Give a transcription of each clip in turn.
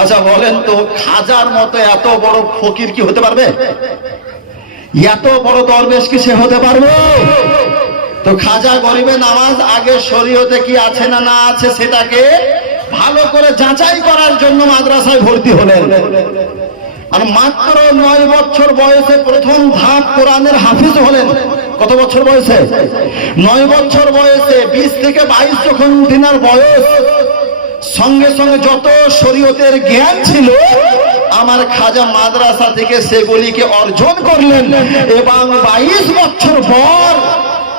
আচ্ছা বলেন তো, খাজার মতো এত বড় ফকির কি হতে পারবে? এত বড় দরবেশ কি সে হতে পারবে? তো খাজা গরিবে নামাজ আগে শরীয়তে কি আছে না না আছে সেটাকে ভালো করে যাচাই করার জন্য মাদ্রাসায় ভর্তি হলেন। আর মাত্র 9 বছর বয়সে প্রথম ধাপ কোরআনের হাফিজ হলেন। কত বছর বয়সে? 9 বছর বয়সে। 20 থেকে 22 যখন তিনার বয়স, সঙ্গে সঙ্গে যত শরীয়তের জ্ঞান ছিল আমার খাজা মাদ্রাসা থেকে সেগুলিকে অর্জন করলেন। এবং 22 বছর পর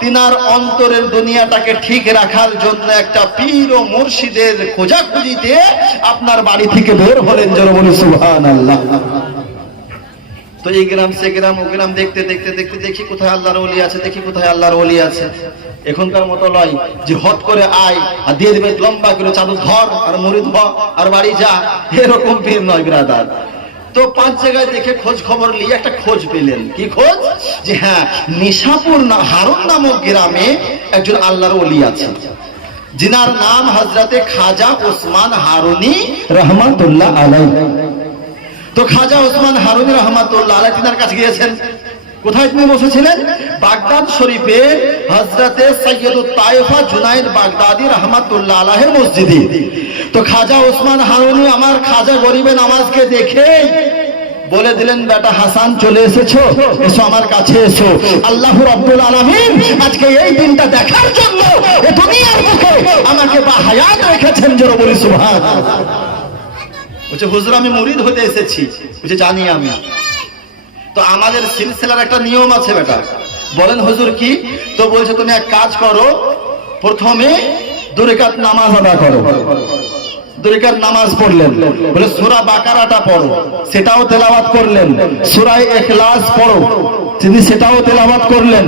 তিনার অন্তরের দুনিয়াটাকে ঠিক রাখার জন্য একটা পীর ও মুর্শিদের খোঁজাখুঁজিতে আপনার বাড়ি থেকে বের হলেন। জোরে বলি সুবহানাল্লাহ। তো এই গ্রাম সে গ্রাম ও গ্রাম দেখতে দেখতে দেখতে দেখি কোথায় আল্লাহর ওলি আছে, দেখি কোথায় আল্লাহর ওলি আছে। এখনকার মতো নয় যে হট করে আয় আর দিয়ে দেবে লম্বা করে চাদর ধর আর মুরিদ হ আর বাড়ি যা, এরকম পীর নয় ব্রাদার। তো 5 জায়গায় দেখে খোঁজ খবর নিয়ে একটা খোঁজ পেলেন। কি খোঁজ? যে হ্যাঁ, নিশাপুর হারুন নামক গ্রামে একজন আল্লাহর ওলি আছে, যিনার নাম হযরতে খাজা ওসমান হারুনি রহমাতুল্লাহ আলাইহি। তো খাজা ওসমান হারুনি রহমাতুল্লাহ আলাইহি তিনার কাছে গিয়েছেন। কোথায় তিনি বসেছিলেন? বাগদাদ শরীফে হযরতে সৈয়দুত তায়েফা জুনাইদ বাগদাদি রহমাতুল্লাহ আলাইহির মসজিদে। তো খাজা ওসমান হারুনি আমার খাজা গরিবে নামাজকে দেখে বলে দিলেন, বেটা হাসান চলে এসেছো, এসো আমার কাছে এসো। আল্লাহ রাব্বুল আলামিন আজকে এই দিনটা দেখার জন্য এই দুনিয়ার বুকে আমাকে বাহায়াত রেখেছেন। জোরে বলি সুবহানাল্লাহ। বলছে হুজুর আমি মুরিদ হতে এসেছি। বলছে জানি আমি। তো আমাদের সিলসিলার একটা নিয়ম আছে বেটা। বলেন হুজুর কি? তো বলছে তুমি এক কাজ করো, প্রথমে 2 রাকাত নামাজ আদা করো। 2 রাকাত নামাজ পড়লেন, বলে সূরা বাকারাটা পড়ো, সেটাও তেলাওয়াত করলেন। সূরা ইখলাস পড়ো, তিনি সেটাও তেলাওয়াত করলেন।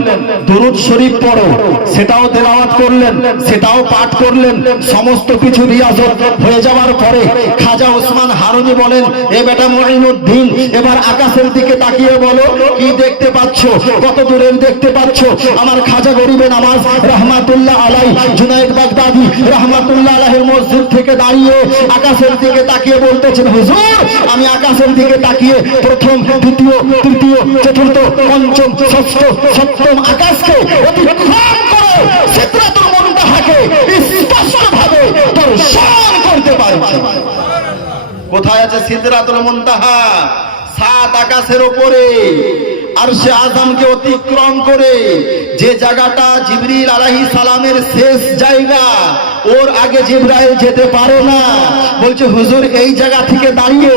দুরূদ শরীফ পড়ো, সেটাও তেলাওয়াত করলেন, সেটাও পাঠ করলেন। সমস্ত কিছু রিয়াজত হয়ে যাওয়ার পরে খাজা ওসমান হারুনি বলেন, এ বেটা মুঈনুদ্দিন, এবার আকাশের দিকে তাকিয়ে বলো কি দেখতে পাচ্ছ, কত দূরের দেখতে পাচ্ছ? আমার খাজা গরিবে নামাজ রহমাতুল্লাহ আলাইহি জুনাইদ বাগদাদি রহমাতুল্লাহ আলাইহির মসজিদ থেকে দাঁড়িয়ে আকাশের দিকে তাকিয়ে বলতেছেন, হুজুর আমি আকাশের দিকে তাকিয়ে প্রথম, দ্বিতীয়, তৃতীয়, চতুর্থ, পঞ্চম, ষষ্ঠ, সপ্তম আকাশকে অতিক্রম করে সিদরাতুল মুনতাহাকে স্পষ্টভাবে দর্শন করতে পারছি। কোথায় আছে সিদরাতুল মুনতাহা? 7 আকাশের উপরে আরশে আযমকে অতিক্রম করে যে জায়গাটা জিবরিল আলাইহিস সালামের শেষ জায়গা, ওর আগে জিবরাইল যেতে পারে না। বলছে হুজুর এই জায়গা থেকে দাঁড়িয়ে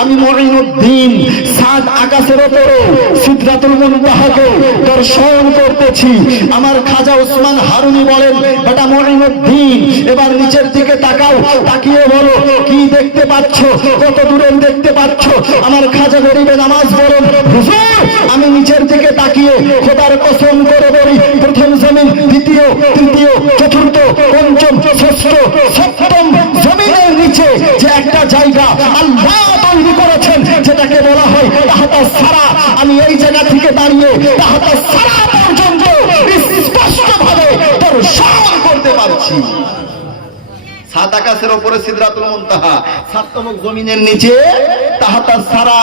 আমি মুঈনুদ্দিন 7 আকাশের উপরে সিদরাতুল মুনতাহাকে দর্শন করতেছি। আমার খাজা ওসমান হারুনি বলেন, বেটা মুঈনুদ্দিন এবার নিচের দিকে তাকাও, তাকিয়ে বলো কি দেখতে পাচ্ছ, কত দূরে দেখতে পাচ্ছ? আমার খাজা গরিবে নামাজ বলেন, হুজুর আমি নিচের দিকে তাকিয়ে খোদার কসম করে বলি, প্রথম জমিন, দ্বিতীয়, তৃতীয়, চতুর্থ, পঞ্চম, ষষ্ঠ, সপ্তম জমিনের নিচে যে একটা জায়গা আল্লাহ তৈরি করেছেন যেটাকে বলা হয় তাহতা সারা, আমি এই জায়গা থেকে দাঁড়িয়ে তাহতা সারা পর্যন্ত স্পষ্টভাবে দর্শন করতে পারছি। 7 আকাশের উপরে সিদরাতুল মুনতাহা, 7তম জমিনের নিচে তাহতা সারা।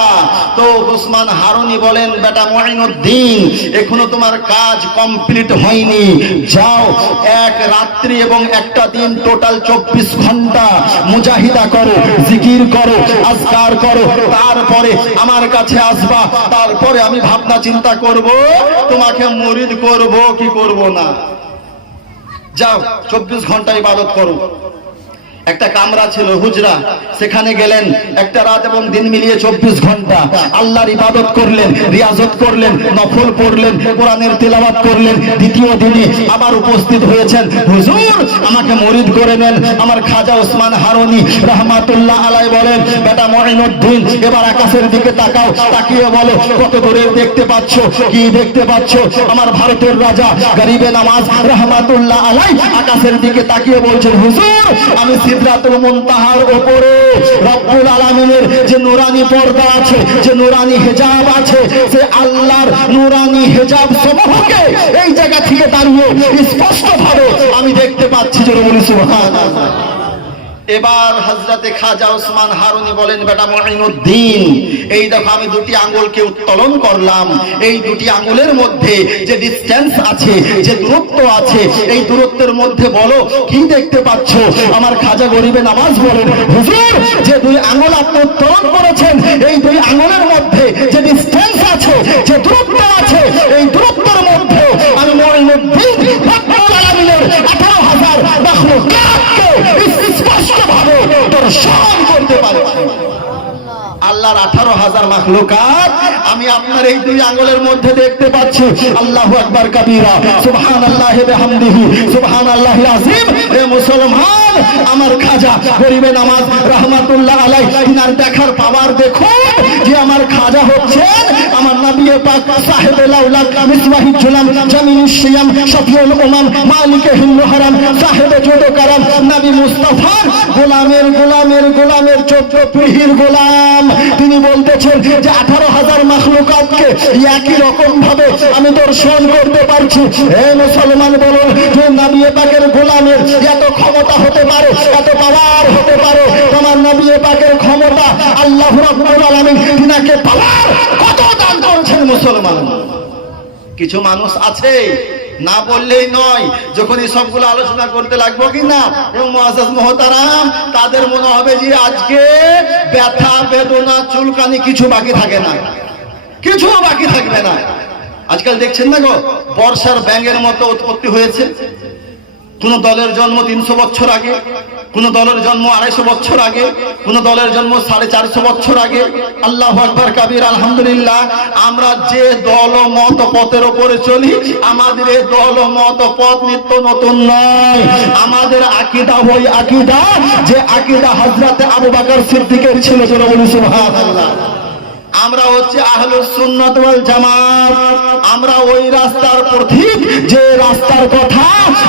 তো ওসমান হারুনি বলেন, বেটা মুঈনুদ্দিন এখনো তোমার কাজ কমপ্লিট হয়নি, যাও এক রাত্রি এবং একটা দিন টোটাল 24 ঘন্টা মুজাহিদা করো, জিকির করো, আজকার করো, তারপরে আমার কাছে আসবা। তারপরে আমি ভাবনা চিন্তা করব তোমাকে মুরিদ করব কি করব না। যাও 24 ঘন্টা ইবাদত করো। একটা কামরা ছিল, হুজরা, সেখানে গেলেন, একটা রাত এবং দিন মিলিয়ে 24 ঘন্টা আল্লাহর ইবাদত করলেন, রিয়াজত করলেন, নফল পড়লেন, কোরআনের তেলাওয়াত করলেন। দ্বিতীয় দিনে আবার উপস্থিত হয়েছেন, হুজুর আমাকে মুরিদ করে নেন। আমার খাজা ওসমান হারুনি রহমাতুল্লাহ আলাইহি বলেন, বেটা মুঈনুদ্দিন এবার আকাশের দিকে তাকাও, তাকিয়ে বলো কত দূরে দেখতে পাচ্ছ, কি দেখতে পাচ্ছ? আমার ভারতের রাজা গরিবে নামাজ রহমাতুল্লাহ আলাইহি আকাশের দিকে তাকিয়ে বলছেন, হুজুর আমি সিদরাতুল মুনতাহার উপরে রব্বুল আলামিনের যে নূরানি পর্দা আছে, যে নূরানি হিজাব আছে, সে আল্লাহর নূরানি হিজাব সমূহকে এই জায়গা থেকে দাঁড়িয়ে স্পষ্টভাবে আমি দেখতে পাচ্ছি। জোরে বলি সুবহানাল্লাহ। এবার হযরতে খাজা ওসমান হারুনি বলেন, বেটা মুঈনুদ্দিন, এই দেখো আমি দুটি আঙ্গুলকে উত্তোলন করলাম, এই দুটি আঙ্গুলের মধ্যে যে ডিসটেন্স আছে, যে দূরত্ব আছে, এই দূরত্বের মধ্যে বলো কি দেখতে পাচ্ছ? আমার খাজা গরিবে নামাজ বলেন, হুজুর যে দুই আঙ্গুল আপনি উত্তোলন করেছেন, এই দুই আঙ্গুলের মধ্যে যে ডিসটেন্স আছে, যে দূরত্ব আছে, এই দূরত্বের মধ্যে আমি মুঈনুদ্দিন রব্বুল আলামিনের 18,000 মাখলুকাতকে স্পষ্টভাবে দর্শন করতে পারছি। আল্লাহর 18,000 মাখলুকাত আমি আপনার এই দুই আঙ্গুলের মধ্যে দেখতে পাচ্ছি। আল্লাহু আকবার কাবীরা, সুবহানাল্লাহি বিহামদিহি, সুবহানাল্লাহিল আযীম। হে মুসলমান, আমার খাজা গরিবে নামাজ রাহমাতুল্লাহ আলাইহি তিনার দেখার পাওয়ার দেখুন যে আমার খাজা হচ্ছেন আমার নবী পাক সাহেবে লাউলাক মিসবাহিল জুলাম জামিনুশ শিয়াম শফিউল উমাম মালিকে হিন্দু হারাম সাহেবে জুদ কারাম নবী মুস্তাফার গোলামের গোলামের গোলামের 14 পিঢ়ির গোলাম। তিনি বলতেছেন যে 18,000 মাখলুকাতকে একই রকম ভাবে আমি দর্শন করতে পারছি। হে মুসলমান, বলুন যে নবী পাকের গোলামের এত ক্ষমতা হতে পারে, এত পাওয়ার হতে পারে? তোমার নবী পাকের ক্ষমতা আল্লাহ রাব্বুল আলামিন তিনাকে পাওয়ার কত দান করেছেন মুসলমান। কিছু মানুষ আছে না বললেই নয়, যখন এই সবগুলো আলোচনা করতে লাগবো কিনা এবং মুআজ্জাজ মুহতারাম, তাদের মনে হবে যে আজকে ব্যথা বেদনা চুলকানি কিছু বাকি থাকে না, কিছু বাকি থাকবে না। আজকাল দেখছেন না গো, বর্ষার ব্যাঙের মতো উৎপত্তি হয়েছে। কোন দলের জন্ম 300 বছর আগে, কোন দলের জন্ম 250 বছর আগে, কোন দলের জন্ম 450 বছর আগে। আল্লাহু আকবার কাবীর, আলহামদুলিল্লাহ। আমরা যে দল মত পথের উপরে চলি, আমাদের এই দল মত পথ নিত্য নতুন নয়। আমাদের আকীদা ওই আকীদা যে আকীদা হযরতে আবু বকর সিদ্দিকের ছিল। জোরে বলি সুবহানাল্লাহ। আমরা হচ্ছে আহলুস সুন্নাত ওয়াল জামাত। আমরা ওই রাস্তার পথিক যে রাস্তার কথা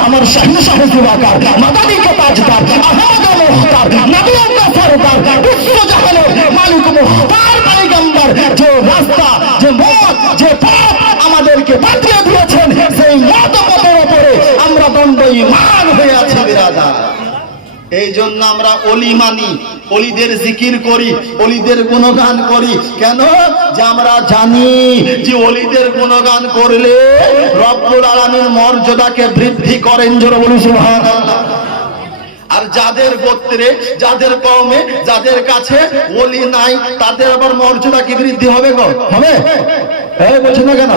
আমার শাহী সাহেবাকার মাদানী কে তাজদার আহমদ মুখতার নবী কা সরদার বিশ্ব জাহানের মালিক মুখতার পয়গম্বর যে রাস্তা, যে মত, যে পথ আমাদেরকে বাতলে দিয়েছেন, সেই মত পথের উপরে আমরা দণ্ড ঈমান হয়ে আছি বিরাদার। এই জন্য আমরা অলি মানি, অলিদের জিকির করি, অলিদের গুণগান করি। কেন? যে আমরা জানি যে অলিদের গুণগান করলে রব্বুল আলামিন মর্যাদাকে বৃদ্ধি করেন। জোরে বলি সুবহানাল্লাহ। আর যাদের গোত্রে, যাদের কওমে, যাদের কাছে ওলি নাই, তাদের আবার মর্যাদা কি বৃদ্ধি হবে গো? হবে? এই বলছেন না কেন?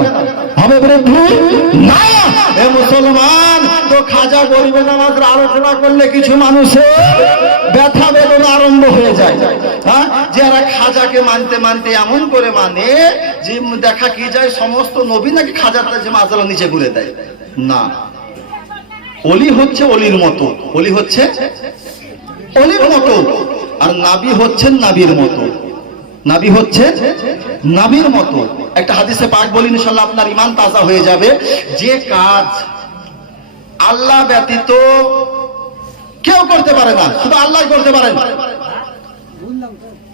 হবে বৃদ্ধি না? হে মুসলমান, তো খাজা গরিবে নামাজের আলোচনা করলে কিছু মানুষের ব্যথা বেদনা আরম্ভ হয়ে যায়। হ্যাঁ, যারা খাজাকে মানতে মানতে এমন করে মানে যে দেখা কি যায় সমস্ত নবী নাকি খাজার কাছে মাজার নিচে ঘুরে দেয়। না, অলি হচ্ছে অলির মতো, অলি হচ্ছে অলির মতো, আর নাবী হচ্ছেন নাবির মতো, নাবী হচ্ছে নাবির মতো। একটা হাদিসে পাক বলি, ইনশাআল্লাহ আপনার ঈমান তাজা হয়ে যাবে। যে কাজ আল্লাহ ব্যতীত কেউ করতে পারে না, শুধু আল্লাহ করতে পারেন,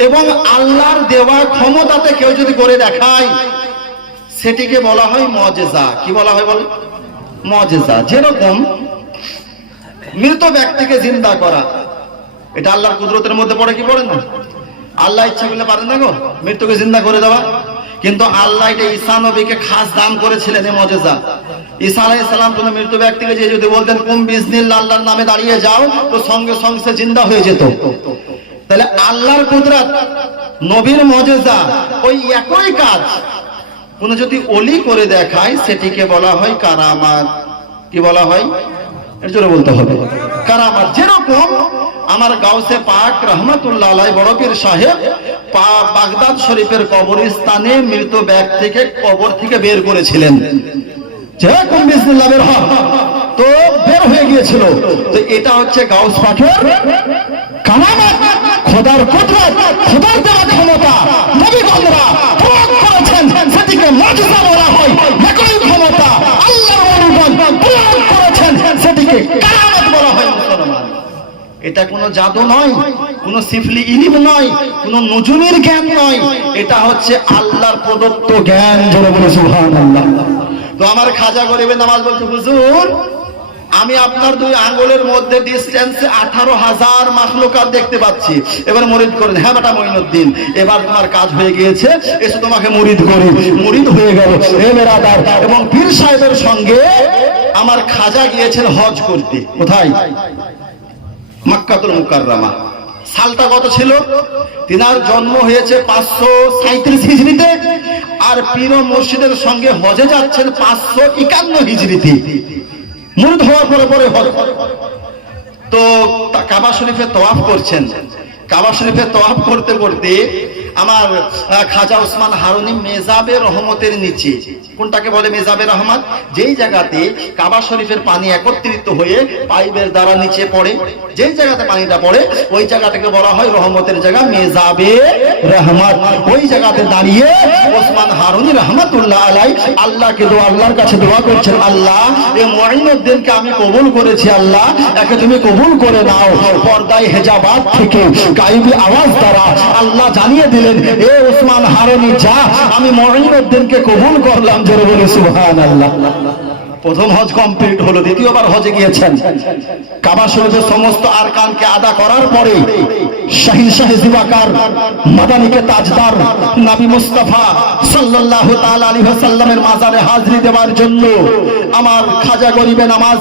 এবং আল্লাহর দেওয়া ক্ষমতাতে কেউ যদি করে দেখায়, সেটিকে বলা হয় মুআজিজা। কি বলা হয় বল? মুআজিজা। যেরকম মৃত ব্যক্তিকে জিন্দা করা, এটা আল্লাহর কুদরতের মধ্যে পড়ে কি পড়ে না? আল্লাহ ইচ্ছা করলে পারেন না গো মৃত্যুকে জিন্দা করে দেওয়া। কিন্তু আল্লাহ এটা ঈসা নবীকে খাস দান করেছিলেন এই মুআজিজা। ঈসা আলাইহিস সালাম কোন মৃত ব্যক্তিকে যে যদি বলতেন কুম বিইজনিল্লাহ, আল্লাহর নামে দাঁড়িয়ে যাও, তো সঙ্গে সঙ্গে সে জিন্দা হয়ে যেত। তাহলে আল্লাহর কুদরত, নবীর মুআজিজা, ওই একই কাজ কোন যদি ওলি করে দেখায়, সেটিকে বলা হয় কারামাত। কি বলা হয়? এর জন্য বলতে হবে কারামাত। যেরকম আমার গাউসে পাক রহমাতুল্লাহ আলাইহি বড় পীর সাহেব বাগদাদ শরীফের কবরস্থানে মৃত ব্যক্তিকে কবর থেকে বের করেছিলেন। যেরকম বিসমিল্লাহ বের হয়, তো বের হয়ে গিয়েছিল। তো এটা হচ্ছে গাউস পাকের কারামাত, খোদার কুদরত, খোদার দেওয়া ক্ষমতা নবীগণরা প্রয়োগ করেছেন, সেটিকে মুআজিজা বলা হয়। একই ক্ষমতা আল্লাহর ওলিগণ প্রয়োগ করেছেন, সেটিকে কারামাত বলা হয়। মুসলমান, এটা কোনো জাদু নয়, কোনো সিফলি ইলম নয়, কোনো নজুমের জ্ঞান নয়, এটা হচ্ছে আল্লাহর প্রদত্ত জ্ঞান। জোরে বলে সুবহানাল্লাহ। তো আমার খাজা গরিবে নামাজ বলছে, হুজুর আমি আপনার দুই আঙ্গুলের মধ্যে ডিস্টেন্সে 18,000 মাখলুকাত দেখতে পাচ্ছি। এবার মুরিদ করেন, হ্যাঁ বেটা মঈনুদ্দিন, এবার তোমার কাজ হয়ে গিয়েছে, এসে তোমাকে মুরিদ করি। মুরিদ হয়ে গেল হে বেরাদার। এবং পীর সাহেবের সঙ্গে আমার খাজা গিয়েছেন হজ করতে। কোথায়? মক্কাতুল মুকাররমা। সালটা কত ছিল? তিনার জন্ম হয়েছে 537 হিজরিতে, আর পীর ও মুর্শিদের সঙ্গে হজে যাচ্ছেন 551 হিজরিতে। মুরিদ হওয়ার পরে পরে হজ। তো কাবা শরীফে তওয়াফ করছেন। কাবা শরীফে তওয়াফ করতে করতে আমার খাজা ওসমান হারুনি মেজাবে রহমতের নিচে, কোনটাকে বলে মেজাবে রহমত? যেই জায়গাতে কাবা শরীফের পানি একত্রিত হয়ে পাইপের দ্বারা নিচে পড়ে, যেই জায়গাতে পানিটা পড়ে ওই জায়গাটাকে বলা হয় রহমতের জায়গা, মেজাবে রহমত। ওই জায়গাতে দাঁড়িয়ে ওসমান হারুনি রহমাতুল্লাহ আলাই আল্লাহর কাছে দোয়া করছেন, আল্লাহ এই মঈনুদ্দিনকে আমি কবুল করেছি, আল্লাহ একে তুমি কবুল করে নাও। পর্দায় হেজাবাত থেকে গায়েবী আওয়াজ দ্বারা আল্লাহ জানিয়ে দিলেন, এ ওসমান হারুনি যা, আমি মঈনুদ্দিনকে কবুল করলাম। জোরে বলে সুবহানাল্লাহ। প্রথম হজ কমপ্লিট হলো, দ্বিতীয়বার হজে গিয়েছেন। কাবা শরীফের সমস্ত আরকানকে আদা করার পরে শাহিনশাহ জিবাকার মাদানীকে তাজদার নবী মুস্তাফা সাল্লাল্লাহু তাআলা আলাইহি ওয়াসাল্লামের মাজারে হাজরি দেওয়ার জন্য আমার খাজা গরিবে নামাজ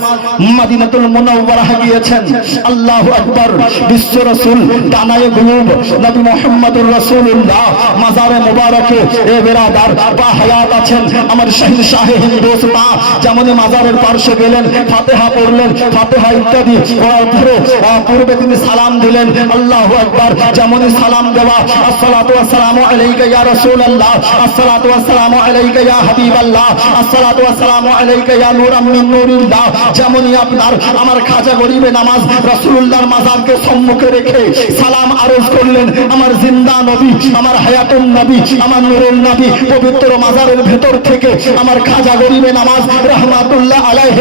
মদিনাতুল মুনাওয়ারাহ গিয়েছেন। আল্লাহু আকবার। বিশ্ব রাসূল দানায়ে গুলুব নবী মুহাম্মদুর রাসূলুল্লাহ মাজারে মুবারকে এ বেরাদার বা হায়াত আছেন আমার শাহিনশাহ হিন্দুস্তান। যেমন মাজারের পার্শ্বে গেলেন, ফাতিহা পড়লেন, ফাতিহা ইত্যাদি পড়ার পরে পূর্বে তিনি সালাম দিলেন, আল্লাহু আকবার। যেমনই সালাম দেওয়া, আসসালাতু ওয়াসসালামু আলাইকা ইয়া রাসূলুল্লাহ, আসসালাতু ওয়াসসালামু আলাইকা ইয়া হাবিবাল্লাহ, আসসালাতু ওয়াসসালামু আলাইকা ইয়া নূরাম মিন নূরিল্লাহ। যেমনই আপনার আমার খাজা গরিবে নামাজ রাসূলুল্লাহর মাজারকে সম্মুখে রেখে সালাম আরজ করলেন, আমার জিন্দা নবী, আমার হায়াতুন নবী, আমার নূরুল নবী পবিত্র মাজারের ভেতর থেকে আমার খাজা গরিবে নামাজ রহমাতুল্লাহ আলাইহি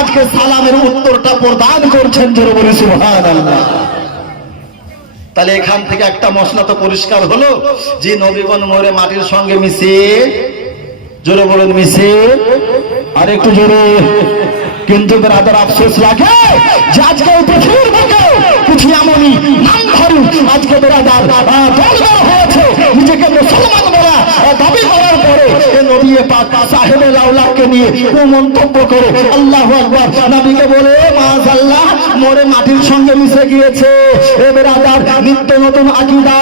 আজকে সালামের উত্তরটা প্রদান করছেন। জোরে বলে সুবহানাল্লাহ। তাহলে এখান থেকে একটা মশলা তো পরিষ্কার হলো যে নবীগণ মরে মাটির সঙ্গে মিশে, জোরে বলেন মিশে, আর একটু জোরে। কিন্তু ব্রাদার আফসোস লাগে যে আজকে পৃথিবীর বুকে কিছু এমনই নামধারী আজকে ব্রাদার দলবল হয়েছে, নিজেকে মুসলমান বলা দাবি করার পরে নবী পাক সাহেবে লাউলাকে নিয়ে মন্তব্য করে আল্লাহু আকবার নবীকে বলে মাশাআল্লাহ মরে মাটির সঙ্গে মিশে গিয়েছে। এ ব্রাদার নিত্য নতুন আকীদা,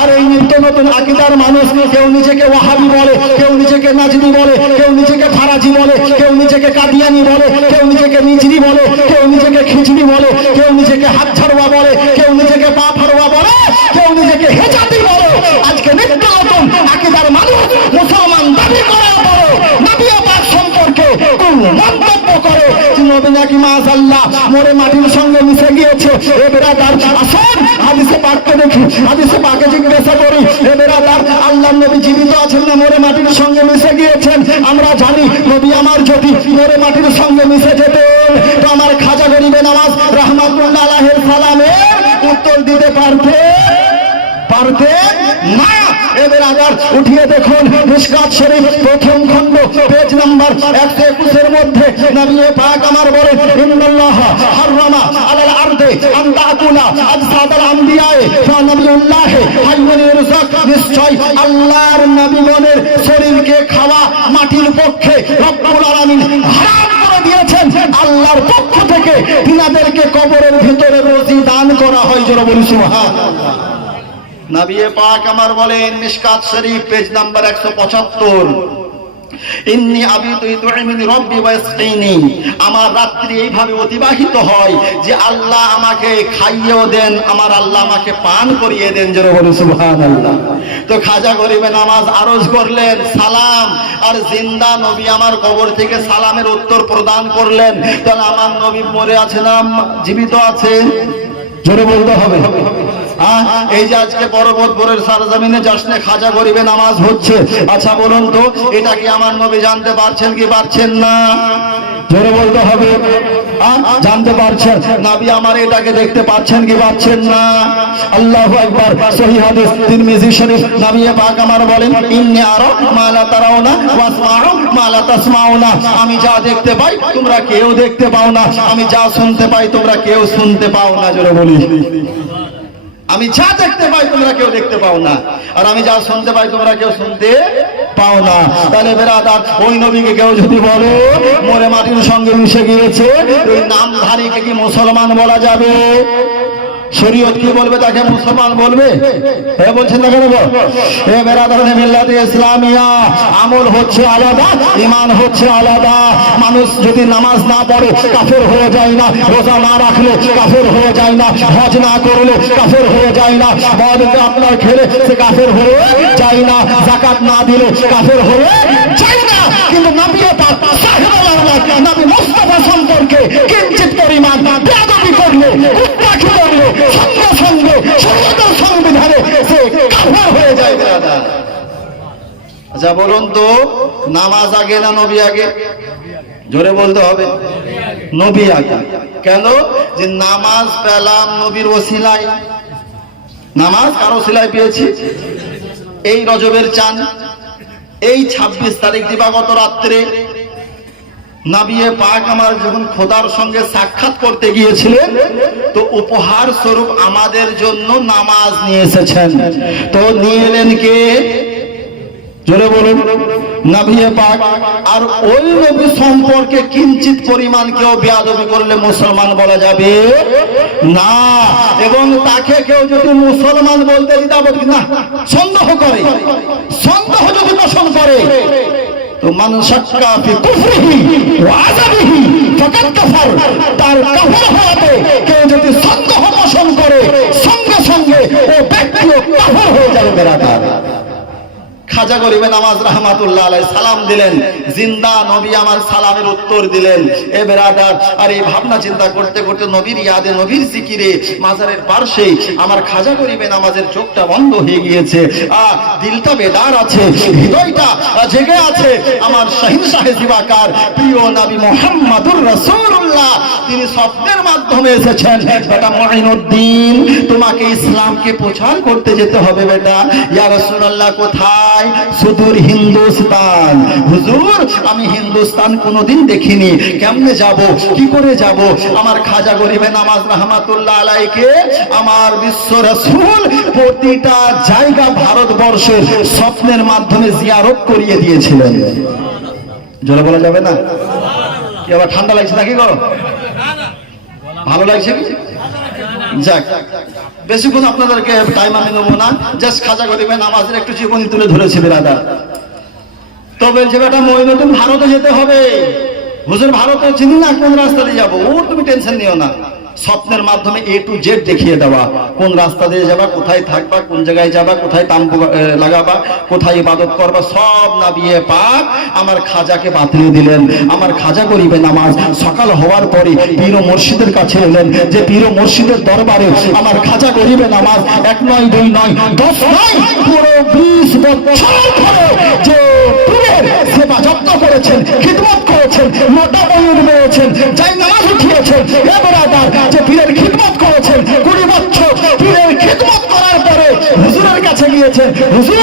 আর এই নিত্য নতুন আকীদার মানুষ কেউ নিজেকে ওয়াহাবি বলে, কেউ নিজেকে নাজদি বলে, কেউ নিজেকে ফারাজি বলে, কেউ নিজেকে কাদিয়ানি বলে, কেউ নিজেকে নিজরি বলে, কেউ নিজেকে খিচড়ি বলে, কেউ নিজেকে হাত ছাড়ুয়া বলে, কেউ নিজেকে পা ফাড়ুয়া বলে, কেউ নিজেকে হেজাতি বলে। আজকে নিত্য নতুন আকীদার মানুষ মুসলমান দাবি করার পরে নবী পাক সম্পর্কে কোন মন্তব্য করে নবী নাকি মাশাআল্লাহ মরে মাটির সঙ্গে মিশে গিয়েছে। এ বেরাদার আসুন হাদিসে পাককে দেখি, হাদিসে পাকে জিজ্ঞাসা করি, এ বেরাদার আল্লাহর নবী জীবিত আছেন না মরে মাটির সঙ্গে মিশে গিয়েছেন? আমরা জানি নবী আমার যদি মরে মাটির সঙ্গে মিশে যেতেন তো আমার খাজা গরিবে নামাজ রাহমাতুল্লাহ আলাইহির সালামের উত্তর দিতে পারতে না। এবার আবার উঠিয়ে দেখুন মিশকাত শরীফ প্রথম খণ্ড পেজ নাম্বার 121 মধ্যে নবী পাক আমার বলেন, ইন্নাল্লাহ হারামা আলাল আরদি আন তাকুলা আজসাদাল আমবিয়ায়ে ফা নবিয়ুল্লাহ হাইয়ুন ইরসাক। নিশ্চয় আল্লাহর নবীগণের শরীরকে খাওয়া মাটির পক্ষে রব্বুল আলামিন হারাম করে দিয়েছেন। আল্লাহর পক্ষ থেকে তিনাদেরকে কবরের ভিতরে রুজি দান করা হয়। জোরে বলি সুবহানাল্লাহ। নবী পাক আমার বলেন মিশকাত শরীফ পেজ নাম্বার 175, ইন্নী আবিতু ইতুইমিনি রাব্বি ওয়া ইয়াসকিনি। আমার রাত্রি এইভাবে অতিবাহিত হয় যে আল্লাহ আমাকে খাইয়েও দেন, আমার আল্লাহ আমাকে পান করিয়ে দেন। জোরে বলি সুবহানাল্লাহ। তো খাজা গরিবে নামাজ আরজ করলেন সালাম, আর জিন্দা নবী আমার কবর থেকে সালামের উত্তর প্রদান করলেন। তাহলে আমার নবী মরে আছে না জীবিত আছে? জোরে বলতে হবে। এই যে আজকে পর্বতপুরের সারজামিনে জশ্নে খাজা গরিবে নামাজ হচ্ছে, আচ্ছা বলুন তো এটা কি আমার নবী জানতে পারছেন কি পারছেন না? জোরে বলতে হবে, জানতে পারছেন। নবী আমার এটাকে দেখতে পাচ্ছেন কি পাচ্ছেন না? আল্লাহু আকবার। সহিহ হাদিস তিরমিজি শরীফ, নবী পাক আমার বলেন, ইন্নী আরা মা লা তারাউনা ওয়া আসমাউ মা লা তাসমাউনা। আমি যা দেখতে পাই তোমরা কেউ দেখতে পাও না, আমি যা শুনতে পাই তোমরা কেউ শুনতে পাও না। জোরে বলি, আমি যা দেখতে পাই তোমরা কেউ দেখতে পাও না, আর আমি যা শুনতে পাই তোমরা কেউ শুনতে পাও না। তাহলে বেরাদার, ওই নবীকে কেউ যদি বলে মরে মাটির সঙ্গে মিশে গিয়েছে, ওই নামধারীকে কি মুসলমান বলা যাবে? শরীয়ত কি বলবে তাকে মুসলমান বলবে? এ বলছেন না কেন? এ বেরাদারানে মিল্লাতে ইসলামিয়া, আমল হচ্ছে আলাদা, ঈমান হচ্ছে আলাদা। মানুষ যদি নামাজ না পড়ে কাফের হয়ে যায় না, রোজা না রাখলে কাফের হয়ে যায় না, হজ না করলে কাফের হয়ে যায় না, মদকে আপনার খেলে সে কাফের হয়ে যায় না, যাকাত না দিলে কাফের হয়ে যায় না। কিন্তু নবী পাক সাহেবুল্লাহ নবী মুস্তাফা সম্পর্কে কিঞ্চিত পরিমাণ বেয়াদবি করলে, উত্তাকি করলে, সঙ্গে সঙ্গে শরীয়তের সংবিধানে সে কাফের হয়ে যায়। আচ্ছা বলুন তো, নামাজ আগে না নবী আগে? জোরে বলতে হবে, নবী আগে। কেন? যে নামাজ পেলাম নবীর ওসিলায়, নামাজ কার ওসিলায় পেয়েছি? এই রজবের চাঁদ, এই 26 তারিখ দিবাগত রাত্রে নবী পাক আমার যখন খোদার সঙ্গে সাক্ষাৎ করতে গিয়েছিলেন, তো উপহার স্বরূপ আমাদের জন্য নামাজ নিয়ে এসেছেন। তো নিয়ে এলেন কে? জোরে বলুন, নবী পাক। আর ওই নবী সম্পর্কে কিঞ্চিত পরিমাণ কেউ বেয়াদবি করলে মুসলমান বলা যাবে না। এবং তাকে কেউ যদি মুসলমান বলতে দিতে না সন্দেহ করে, সন্দেহ যদি পোষণ করে, তো মান শাক্কা ফি কুফরিহি ওয়া আযাবিহি ফাকাদ কাফার, তার কাফের হওয়াতে কেউ যদি সন্দেহ পোষণ করে, সঙ্গে সঙ্গে ও ব্যক্তিও কাফের হয়ে যাবে। বেরাদার, খাজা গরিবে নামাজ রাহমাতুল্লাহ আলাইহি সালাম দিলেন, জিন্দা নবী আমার সালামের উত্তর দিলেন। এ বেরাদার, আর এই ভাবনা চিন্তা করতে করতে নবীর ইয়াদে, নবীর জিকিরে মাজারের পাশে আমার খাজা গরিবে নামাজের চোখটা বন্ধ হয়ে গিয়েছে, দিলটা বেদার আছে, হৃদয়টা জেগে আছে। আমার শাহিন শাহে জিবাকার প্রিয় নবী মুহাম্মদুর রাসূলুল্লাহ, তিনি স্বপ্নের মাধ্যমে এসেছেন, বেটা মুঈনুদ্দিন তোমাকে ইসলামকে প্রচার করতে যেতে হবে বেটা। ইয়া রাসূলুল্লাহ কোথায়? সুদূর হিন্দুস্তান। হুজুর আমি হিন্দুস্তান কোনোদিন দেখিনি, কেমনে যাব, কি করে যাব? আমার খাজা গরিবে নামাজ রাহমাতুল্লাহ আলাইকে আমার বিশ্ব রাসূল প্রতিটা জায়গা ভারতবর্ষের স্বপ্নের মাধ্যমে জিয়ারত করিয়ে দিয়েছিলেন। জোরে বলা যাবে না? কি আবার ঠান্ডা লাগছে নাকি গো? ভালো লাগছে কি? যাক, বেশিক্ষণ আপনাদেরকে টাইম আমি নেবো না, জাস্ট খাজা গরিবে নামাজের একটু জীবনী তুলে ধরেছে বেরাদার। তো বলছে বেটা মঈনুদ্দিন ভারতে যেতে হবে। হুজুর ভারতে চিনি না, কোন রাস্তা দিয়ে যাবো? ও তুমি টেনশন নিও না, স্বপ্নের মাধ্যমে A to Z দেখিয়ে দেওয়া, কোন রাস্তা দিয়ে যাবা, কোথায় থাকবা, কোন জায়গায় যাবা, কোথায় তাম্বু লাগাবা, কোথায় ইবাদত করবা, সব নবী পাক আমার খাজাকে বাতলে দিলেন। আমার খাজা গরিবে নামাজ সকাল হওয়ার পরে পীর ও মুর্শিদের কাছে এলেন, যে পীর ও মুর্শিদের দরবারে আমার খাজা গরিবে নামাজ 1 নয় 2 নয় 10 নয় পুরো 20 বছর ধরে যে পীরের সেবা যত্ন করেছেন, খিদমত করেছেন, মোটা বইয়ের বলেছেন, যাই নামাজ উঠিয়েছেন, এ বেরাদার যে পীরের খিদমত করেছেন, 20 বছর পীরের খিদমত করার পরে হুজুরের কাছে গিয়েছেন, হুজুর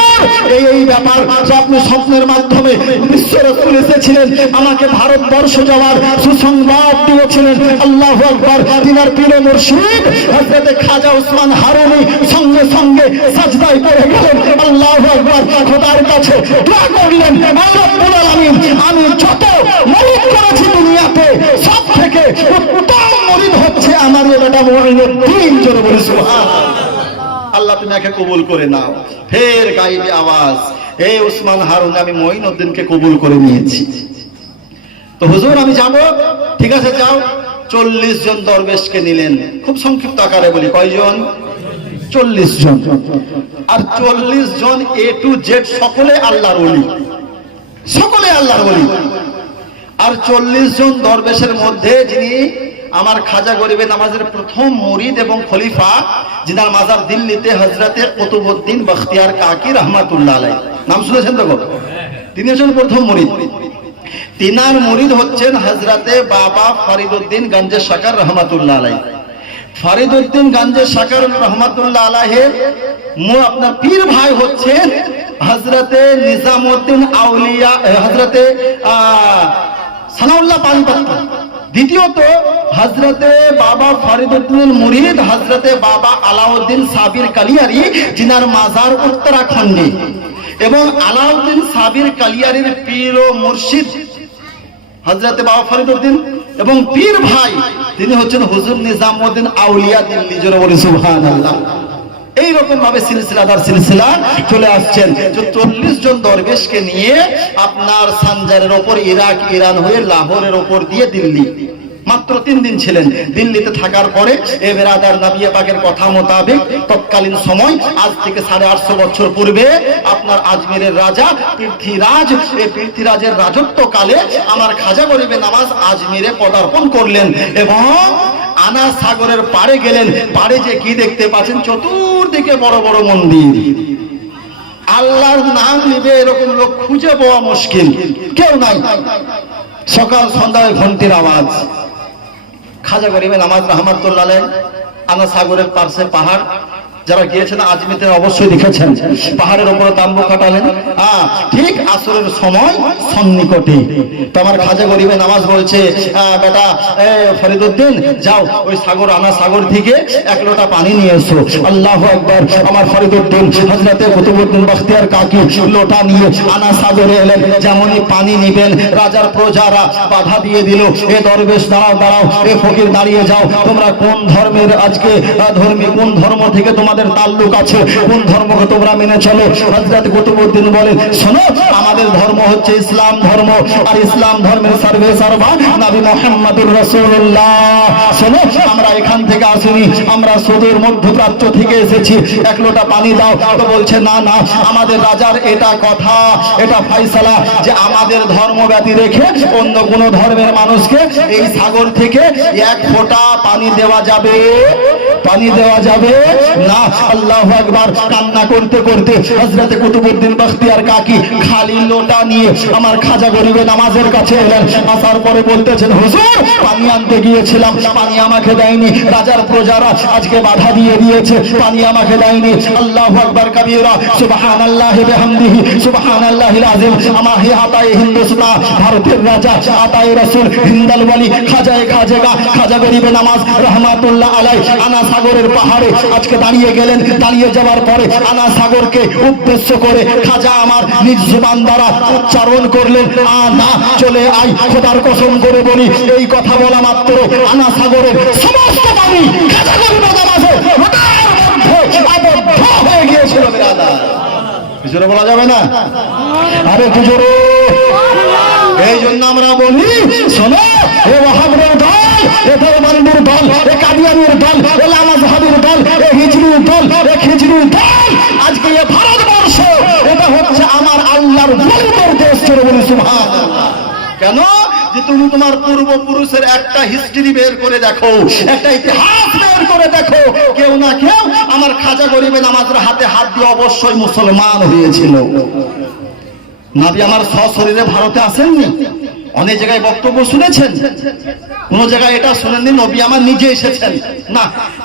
এই ব্যাপার আপনি স্বপ্নের মাধ্যমে বিশ্ব রাসূল এসেছিলেন, আমাকে ভারতবর্ষ যাওয়ার সুসংবাদ দিয়েছিলেন। আল্লাহু আকবার। তিনার পীর মুর্শিদ হযরত খাজা ওসমান হারুনি সঙ্গে সঙ্গে সাজদায় পড়ে গেলেন। আল্লাহু আকবার। খোদার কাছে দোয়া করলেন, আল্লাহ রাব্বুল আলামিন আমি যত মুরিদ করেছি দুনিয়াতে সব থেকে উত্তম মুরিদ হচ্ছে আমার বেটা মুঈনুদ্দিন। জোরে বলি সুবহানাল্লাহ। আল্লাহ তুমি একে কবুল করে নাও। ফের গাইবে আওয়াজ, এই ওসমান হারুন আমি মুঈনুদ্দিনকে কবুল করে নিয়েছি। তো হুজুর আমি যাব, ঠিক আছে যাও। 40 জন দরবেশকে নিলেন, খুব সংক্ষিপ্ত আকারে বলি কয়জন? 40 জন। আর 40 জন A to Z সকলে আল্লাহর ওলি, সকলে আল্লাহর ওলি। আর 40 জন দরবেশের মধ্যে যিনি আমার খাজা গরিবে নামাজের প্রথম মুরিদ এবং খলিফা, যিনার মাজার দিল্লিতে, হযরতে কুতুবউদ্দিন বখতিয়ার কাকি রহমাতুল্লাহ আলাইহি। নাম শুনেছেন তো? তিনি হচ্ছেন প্রথম মুরিদ। তিনার মুরিদ হচ্ছেন হযরতে বাবা ফরিদউদ্দিন গঞ্জে শাকর রহমাতুল্লাহ আলাইহি। ফরিদউদ্দিন গঞ্জে শাকর রহমাতুল্লাহ আলাইহির আপনার পীর ভাই হচ্ছেন হযরতে নিজামউদ্দিন আউলিয়া, হযরতে সানাউল্লাহ পানিপত্তী। দ্বিতীয়ত হযরতে বাবা ফরিদউদ্দিনের মুরিদ হযরতে বাবা আলাউদ্দিন সাবির কালিয়ারি, যিনার মাজার উত্তরাখণ্ডে, এবং আলাউদ্দিন সাবির কালিয়ারির পীর ও মুর্শিদ হযরতে বাবা ফরিদউদ্দিন, এবং পীর ভাই তিনি হচ্ছেন হুজুর নিজামউদ্দিন আউলিয়া দিল্লি। জোরে বলি সুবহানাল্লাহ। এইরকম ভাবে সিলসিলাদার সিলসিলা চলে আসছেন। 40 জন দরবেশকে নিয়ে আপনার সানজারের ওপর ইরাক, ইরান হয়ে লাহোরের ওপর দিয়ে দিল্লি, মাত্র 3 দিন ছিলেন। দিল্লিতে থাকার পরে এ বেরাদার নবী পাকের কথা মোতাবেক তৎকালীন সময়, আজ থেকে 850 বছর পূর্বে, আপনার আজমিরের রাজা পৃথ্বীরাজ, এই পৃথ্বীরাজের রাজত্বকালে আমার খাজা গরিবে নামাজ আজমিরে পদার্পণ করলেন এবং আনা সাগরের পাড়ে গেলেন। পাড়ে যে কি দেখতে পাচ্ছেন, চতুর্দিকে বড় বড় মন্দির। আল্লাহর নাম নিবে এরকম লোক খুঁজে পাওয়া মুশকিল, কেউ নাই। সকাল সন্ধ্যায় ঘন্টির আওয়াজ। খাজা গরিবে নামাজ রহমাতুল্লাহ আলাইহি আনা সাগরের পাশে পাহাড়, যারা গিয়েছেন আজমিতে অবশ্যই দেখেছেন, পাহাড়ের উপরে তাম্বু কাটালেন। ঠিক আসরের সময় সন্নিকটে তো আমার খাজা গরিবে নামাজ বলছে, বেটা ফরিদউদ্দিন, যাও ওই সাগর, আনা সাগর থেকে 1 লোটা পানি নিয়ে এসো। আল্লাহু আকবার। আমার ফরিদউদ্দিন হযরতে কুতুবউদ্দিন বখতিয়ার কাকি লোটা নিয়ে আনা সাগরে এলেন। যেমনই পানি নিবেন, রাজার প্রজারা বাধা দিয়ে দিল, এ দরবেশ দাঁড়াও, দাঁড়াও, এ ফকির দাঁড়িয়ে যাও, তোমরা কোন ধর্মের আজকে ধর্মী, কোন ধর্ম থেকে তোমাদের তাল্লুক আছে, কোন ধর্মকে তোমরা মেনে চলো? হযরত কুতুবউদ্দিন বলেন, শোনো, আমাদের ধর্ম হচ্ছে ইসলাম ধর্ম, আর ইসলাম ধর্মের সার্ভে সার্ভা নবী মুহাম্মদুর রাসূলুল্লাহ। শোনো, আমরা এখান থেকে আসিনি, আমরা সুদূর মধ্যপ্রাচ্য থেকে এসেছি, 1 লোটা পানি দাও। তো বলছে, না না, আমাদের রাজার এটা কথা, এটা ফয়সালা যে আমাদের ধর্ম ব্যতি রেখে অন্য কোন ধর্মের মানুষকে এই সাগর থেকে 1 ফোঁটা পানি দেওয়া যাবে, পানি দেওয়া যাবে না। আল্লাহু আকবার। কান্না করতে করতে হযরতে কুতুবউদ্দিন বখতিয়ার কাকি খালি লোটা নিয়ে আমার খাজা গরিবে নামাজের কাছে এলেন। আসার পরে বলতেছেন, হুজুর, পানি আনতে গিয়েছিলাম, পানি আমাকে দেয়নি, রাজার প্রজারা আজকে বাধা দিয়ে দিয়েছে, পানি আমাকে দেয়নি। আল্লাহু আকবার কবীরা, সুবহানাল্লাহি বিহামদিহি, সুবহানাল্লাহিল আযীম। আমার হে আতায়ে হিন্দুস্তান, ভারতের রাজা আতায়ে রাসূল হিন্দাল ওয়ালি খাজায়ে খাজেগা খাজা গরিবে নামাজ রহমাতুল্লাহ আলাইহি আনা সাগরের পাহাড়ে আজকে দাঁড়িয়ে গেলেন। দাঁড়িয়ে যাওয়ার পরে আনা সাগরকে উদ্দেশ্য করে খাজা আমার নিজ জবান দ্বারা উচ্চারণ করলেন, আনা, চলে আই। খোদার কসম করে বলি, এই কথা বলা মাত্র আনা সাগরের সমস্ত পানি খাজা গরিবে নামাজে আবদ্ধ হয়ে গিয়েছিল। জোরে বলা যাবে না? আরে জোরে। এই জন্য আমরা বলি, শোনো, এ ওয়াহাবের দল, এ দেওবন্দির দল, এ কাদিয়ানির দল, এ লামাজহাবির দল, এ হিজরির দল, এ খিজরির দল, আজকে এ ভারতবর্ষ, এটা হচ্ছে আমার আল্লাহর ওলিদের দেশ। জোরে বলি সুবহানাল্লাহ। কেন? যে তুমি তোমার পূর্বপুরুষের একটা হিস্ট্রি বের করে দেখো, একটা ইতিহাস বের করে দেখো, কেউ না কেউ আমার খাজা গরিবে নামাজের হাতে হাত দিয়ে অবশ্যই মুসলমান হয়েছিল। নবী আমার সশরীরে ভারতে আসেননি, অনেক জায়গায় বক্তব্য শুনেছেন, কোন জায়গায় এটা শুনেননি নবী আমার নিজে এসেছেন, না,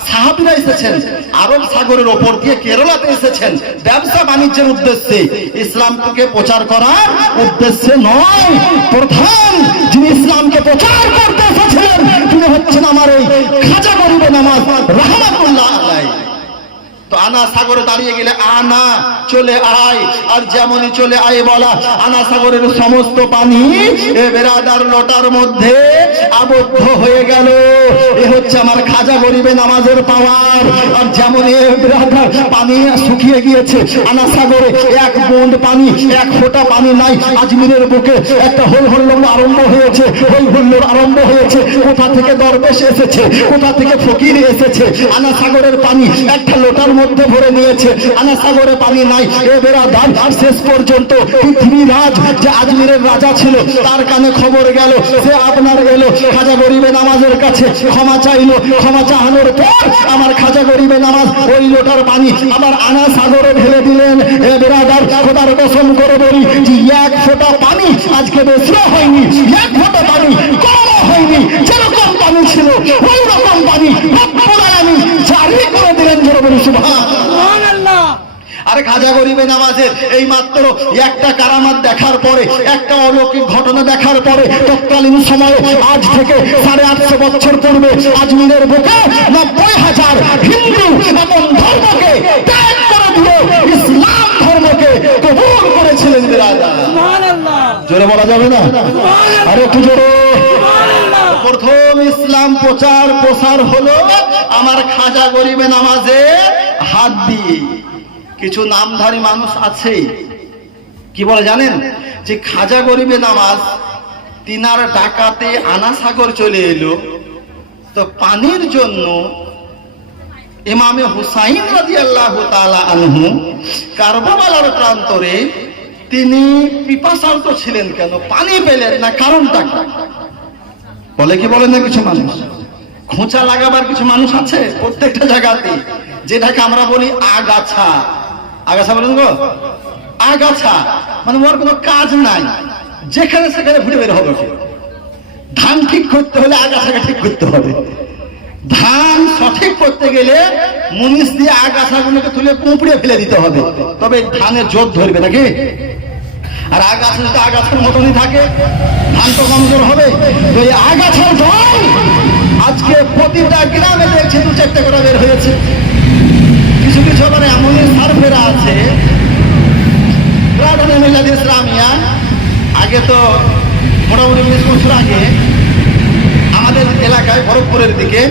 সাহাবীরা এসেছেন। আরব সাগরের ওপর দিয়ে কেরালাতে এসেছেন ব্যবসা বাণিজ্যের উদ্দেশ্যে, ইসলামকে প্রচার করার উদ্দেশ্যে নয়। প্রধান যিনি ইসলামকে প্রচার করতে এসেছিলেন তিনি হচ্ছেন আমার এই খাজা গরিবে নামাজ রহমাতুল্লাহ আলাইহি। তো আনা সাগরে দাঁড়িয়ে গেলে আনা, চলে আয়, আর যেমনই চলে আয় বলা, আনা সাগরের সমস্ত পানি এ বেরাদার লোটার মধ্যে আবদ্ধ হয়ে গেল। এ হচ্ছে আমার খাজা গরিবে নামাজের পাওয়ার। আর যেমন এ বেরাদার পানি শুকিয়ে গিয়েছে, আনা সাগরে 1 বুঁদ পানি, 1 ফোঁটা পানি নাই। আজমিরের বুকে একটা হই হুল্লোড় আরম্ভ হয়েছে, হই হুল্লোড় আরম্ভ হয়েছে। কোথা থেকে দরবেশ এসেছে, কোথা থেকে ফকির এসেছে, আনা সাগরের পানি একটা লোটার মধ্যে ভরে নিয়েছে, আনা সাগরে পানি নাই। এ বেরাদার, শেষ পর্যন্ত পৃথিবীরাজ যে আজমিরের রাজা ছিল তার কানে খবর গেল, সে আপনার এলো খাজা গরিবে নামাজের কাছে, ক্ষমা চাইলো। ক্ষমা চাহানোর পর আমার খাজা গরিবে নামাজ ওই লোটার পানি আবার আনা সাগরে ঢেলে দিলেন। এ বেরাদার, খোদার কসম করে বলি যে এক ফোঁটা পানি আজকে বেশি হয়নি, এক ফোঁটা পানি কম হয়নি, যেরকম পানি ছিল ওই রকম পানি রব্বুল আলামিন জারি করে দিলেন। জোরে বলি সুবহানাল্লাহ। আরে খাজা গরিবে নামাজের এই মাত্র একটা কারামাত দেখার পরে, একটা অলৌকিক ঘটনা দেখার পরে, তৎকালীন সময়ে আজ থেকে 850 বছর পূর্বে আজমিরের বুকে 90,000 হিন্দু এমন ধর্মকে ত্যাগ করে দিয়ে ইসলাম ধর্মকে কবুল করেছিলেন। জোরে বলা যাবে না? আরে একটু জোরে। প্রথম ইসলাম প্রসার হলো আমার খাজা গরিবে নামাজে হাত দিয়ে। কিছু নামধারী মানুষ আছে কি বলে জানেন, যে খাজা গরিবে নামাজ তিনার ডাকাতে আনা সাগর চলে এলো, তো পানির জন্য ইমামে হুসাইন রাদিয়াল্লাহু তাআলা আনহু কারবালার প্রান্তরে তিনি পিপাসার্ত ছিলেন, কেন পানি পেলেন না, কারণটা কি বলে কি বলেন না? কিছু মানুষ খোঁচা লাগাবার কিছু মানুষ আছে প্রত্যেকটা জায়গাতে, যেটাকে আমরা বলি আগাছা। আগাছা বলেন গো, আগাছা মানে ওর কোনো কাজ নাই, যেখানে সেখানে ঘুরে বের হবে। ধান ঠিক করতে হলে আগাছাকে ঠিক করতে হবে। ধান সঠিক করতে গেলে মুনিশ দিয়ে আগাছাগুলোকে তুলে কুঁপড়ে ফেলে দিতে হবে, তবে ধানের জোর ধরবে নাকি। আর আগাছা যদি আগাছার মতনই থাকে ধান তো কমজোর হবে। তো এই আগাছার দল আজকে প্রতিটা গ্রামে দেখছি 2-4টা করে বের হয়েছে। কিছু কিছু আবার এমনই সার্ভেরা আছে, ইসলামিয়া আগে তো মোটামুটি 20 বছর আগে আমাদের এলাকায় খড়গপুরের দিকে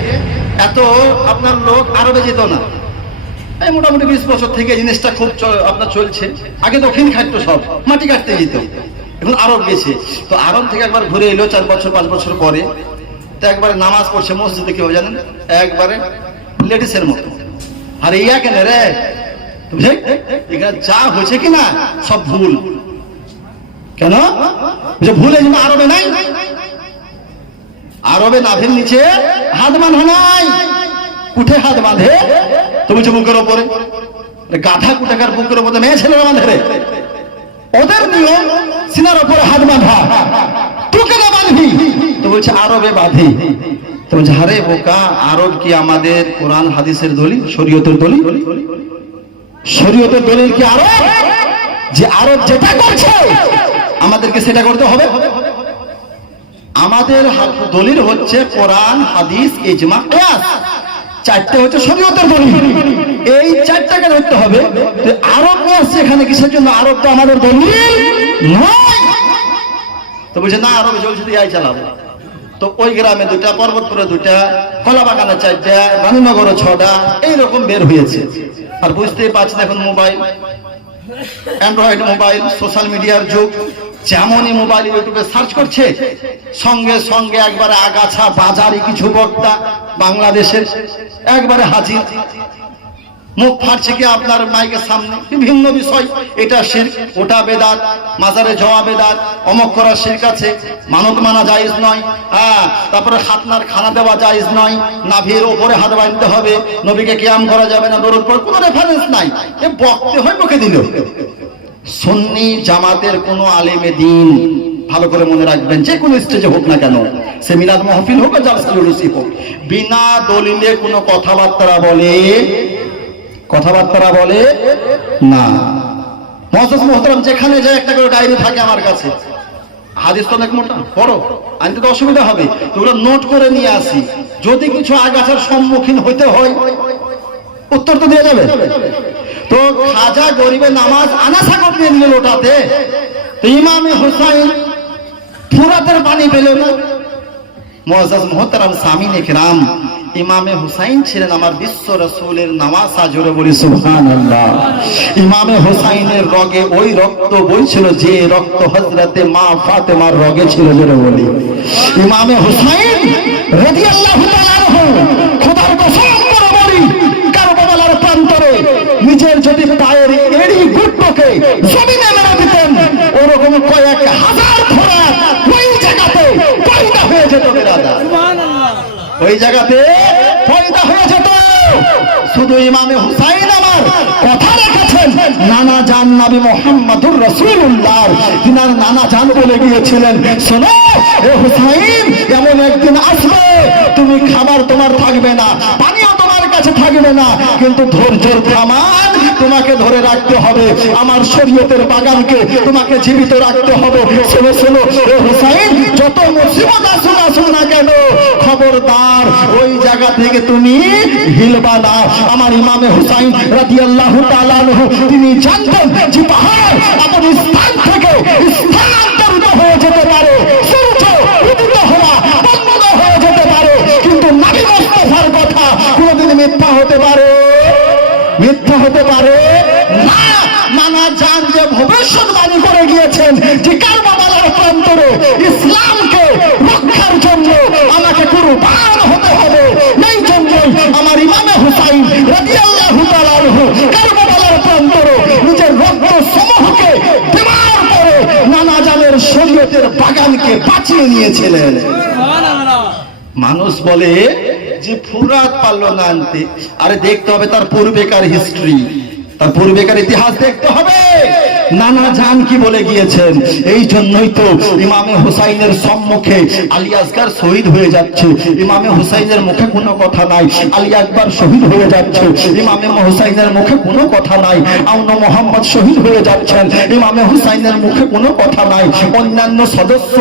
এত আপনার লোক আরবে যেত না। এই মোটামুটি 20 বছর থেকে জিনিসটা খুব আপনার চলছে। আগে দক্ষিণ খাটতো, সব মাটি কাটতে যেত, এখন আরব গেছে। তো আরব থেকে একবার ঘুরে এলো 4 বছর 5 বছর পরে, তো একবারে নামাজ পড়ছে মসজিদে, কেউ জানেন একবারে লেডিসের মতো। আর ইয়া কেন রে, এখানে যা হয়েছে কিনা সব ভুল। কেন যে ভুল এই জন্য আরবে নাই, আরবে নাভির নিচে হাত বাঁধা নাই। উঠে হাত বাঁধে তো বলছে বুকের ওপরে, গাধা কুটাকার বুকের ওপরে মেয়ে ছেলেরা বাঁধে রে। ওদের নিয়ম সিনার ওপরে হাত বাঁধা, তুই কেন বাঁধবি? তো বলছে আরবে বাঁধি। তো বলছে আরে বোকা, আরব কি আমাদের কোরআন হাদিসের দলিল, শরীয়তের দলিল? শরীয়তের দলিল কি আরব? যে আরব যেটা করছে আমাদেরকে সেটা করতে হবে। আমাদের দলিল হচ্ছে কোরআন, হাদিস, ইজমা, কিয়াস। 4টে হচ্ছে শরীয়তের দলিল, এই 4টাকে ধরতে হবে। আরব আসছে এখানে কিসের জন্য? আরব তো আমাদের দলিল নয়। তো বলছে না আরবে চলছে তো এই চালাবো। তো ওই গ্রামে 2টা, পর্বতপুরে 2টা, কলাবাগানে 4টা, রানীনগরে 6টা, এইরকম বের হয়েছে। আর বুঝতেই পারছেন এখন মোবাইল, অ্যান্ড্রয়েড মোবাইল, সোশ্যাল মিডিয়ার যুগ। যেমনই মোবাইল ইউটিউবে সার্চ করছে সঙ্গে সঙ্গে একবারে আগাছা বাজারি কিছু বক্তা বাংলাদেশের একবারে হাজির। মুখ ফাটছে কি আপনার মাইকের সামনে বিভিন্ন বিষয়, এটা শিরক, ওটা বেদাত, মাজারে যাওয়া বেদাত, অমক করা শিরক আছে, মানত মানা জায়েজ নয়। তারপরে খাতনার খানা দেওয়া জায়েজ নয়, নাভির ওপরে হাত বাঁধতে হবে, নবীকে কিয়াম করা যাবে না, দরুদ পড়া, কোনো রেফারেন্স নাই। এ বক্তে হয় মুখে দিল। সুন্নি জামাতের কোন আলেমে দিন ভালো করে মনে রাখবেন, যে কোনো স্টেজে হোক না কেন, সে মিলাদ মাহফিল হোক আর জালসা জুলুসি হোক, বিনা দলিলে কোনো কথাবার্তা বলে না। মুআজ্জাজ মুহতারাম, যেখানে যায় একটা করে ডায়েরি থাকে আমার কাছে, হাদিস তো অনেক মোটা পড়ো, আনতে তো অসুবিধা হবে, তো ওগুলো নোট করে নিয়ে আসি। যদি কিছু আগাছার সম্মুখীন হইতে হয় উত্তর তো দিয়ে যাবে। তো খাজা গরিবে নামাজ আনা সাগর দিয়ে নিল লোটাতে, তো ইমামে হুসাইন ফুরাতের পানি পেল না। মুআজ্জাজ মুহতারাম সামিনে কিরাম, ইমামে হুসাইন ছিলেন আমার বিশ্ব রাসূলের নামাসা। জোরে বলি সুবহানাল্লাহ। ইমামে হুসাইনের রগে ওই রক্ত বইছিল যে রক্ত হযরতে মা ফাতেমার রগে ছিল। জোরে বলি ইমামে হুসাইন রাদিয়াল্লাহু তাআলা আনহু, খোদার কসম করে বলি, কারবালার প্রান্তরে পায়ের এড়ি গুট্টোকে জমিনে মেরে দিতেন, ওরকম কয়েক হাজার ঘোড়া ওই জায়গাতে পয়দা হয়ে যেত বেরাদা, ওই জায়গাতে পয়দা হয়ে যেত। শুধু ইমামে হুসাইন আমার কথা রেখেছেন, নানা জান নবী মুহাম্মদুর রাসূলুল্লাহ তিনার নানা জান বলে গিয়েছিলেন, শোনো এ হুসাইন, এমন একদিন আসবে তুমি খাবার তোমার থাকবে না, পানিও তোমার কাছে থাকবে না, কিন্তু ধৈর্যের কামান তোমাকে ধরে রাখতে হবে, আমার শরীয়তের বাগানকে তোমাকে জীবিত রাখতে হবে। শোনো শোনো এ হুসাইন, যত মুসিবত আসুন না কেন, খবরদার ওই জায়গা থেকে তুমি হিলবা না। আমার ইমামে হুসাইন রাদিয়াল্লাহু তাআলা আনহু তিনি জানতেন যে পাহাড় আপন স্থান থেকে স্থানান্তরিত হয়ে যেতে পারে, সূর্য উদিত হওয়া বন্ধ হয়ে যেতে পারে, কিন্তু নবী মুস্তাফার কথা কোনদিন মিথ্যা হতে পারে? মিথ্যা হতে পারে না। নানা জান যে ভবিষ্যৎবাণী করে গিয়েছেন যে কারবালার প্রান্তরে ইসলামকে রক্ষার জন্য আমাকে কুরবান হতে হবে, এই জন্যই আমার ইমামে হুসাইন রাদিয়াল্লাহু তাআলা আনহু কারবালার প্রান্তরে নিজের রক্ত সমূহকে দেওয়ার পরে নানা জানের শরীয়তের বাগানকে বাঁচিয়ে নিয়েছিলেন। মানুষ বলে যে ফুরাত পারলো না আনতে, আরে দেখতে হবে তার পূর্বেকার হিস্ট্রি, তার পূর্বেকার ইতিহাস দেখতে হবে, নানা জান কি বলে গিয়েছেন। এই জন্যই তো ইমামে হুসাইনের সম্মুখে আলী আসগার শহীদ হয়ে যাচ্ছে, ইমামে হুসাইনের মুখে কোনো কথা নাই, আলী আকবর শহীদ হয়ে যাচ্ছে, ইমামে হুসাইনের মুখে কোনো কথা নাই, আউন মোহাম্মদ শহীদ হয়ে যাচ্ছেন, ইমামে হুসাইনের মুখে কোনো কথা নাই, অন্যান্য সদস্য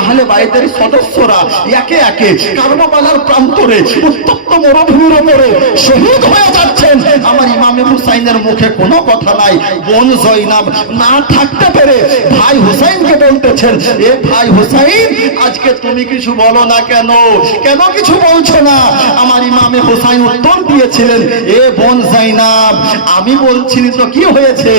আহলে বাইতের সদস্যরা একে একে কারবালার প্রান্তরে উত্তপ্ত মরুভূমির উপরে শহীদ হয়ে যাচ্ছেন, আমার ইমামে হুসাইনের মুখে কোনো কথা নাই। বোন জয়নাব না থাকতে পেরে ভাই হুসাইনকে বলতেছেন, এ ভাই হুসাইন, আজকে তুমি কিছু বলো না কেন, কেন কিছু বলছো না? আমার ইমামে হুসাইন উত্তর দিয়েছিলেন, এ বোন জয়নাব, আমি বলছি তো কি হয়েছে,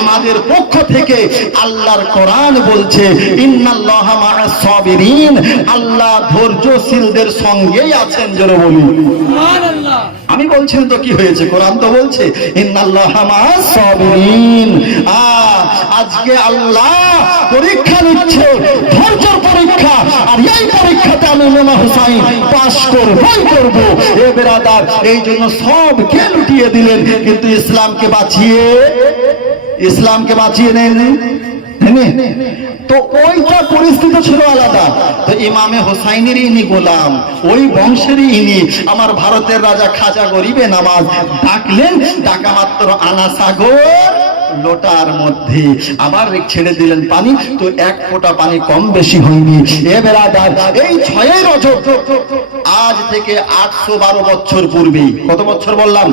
আমাদের পক্ষ থেকে আল্লাহর কোরআন বলছে ইন্নাল্লাহা মা'আস সাবিরিন, আল্লাহ ধৈর্যশীলদের সঙ্গেই আছেন, জোরে বলি সুবহানাল্লাহ। আমি বলছি তো কি হয়েছে, কোরআন তো বলছে ইন্নাল্লাহা মা'আস সাবিরিন। আজকে আল্লাহ পরীক্ষা নিচ্ছে, ধৈর্যের পরীক্ষা, আর এই পরীক্ষাতে আমি ইমাম হুসাইন পাস করবই করব। এ বেরাদার, এই জন্য সবকে লুটিয়ে দিলেন, কিন্তু ইসলামকে বাঁচিয়ে নেন। তো ওইটা পরিস্থিতি ছিল আলাদা। তো ইমামে হুসাইনের ইনি গোলাম, ওই বংশেরই ইনি। আমার ভারতের রাজা খাজা গরিবে নওয়াজ ডাকলেন, ডাকা মাত্র আনা সাগর লোটার মধ্যে আবার ছেড়ে দিলেন পানি, তো এক ফোঁটা পানি কম বেশি হয়নি। এ বেরাদার, এই 6 রজব আজ থেকে 812 বছর পূর্বে, কত বছর বললাম,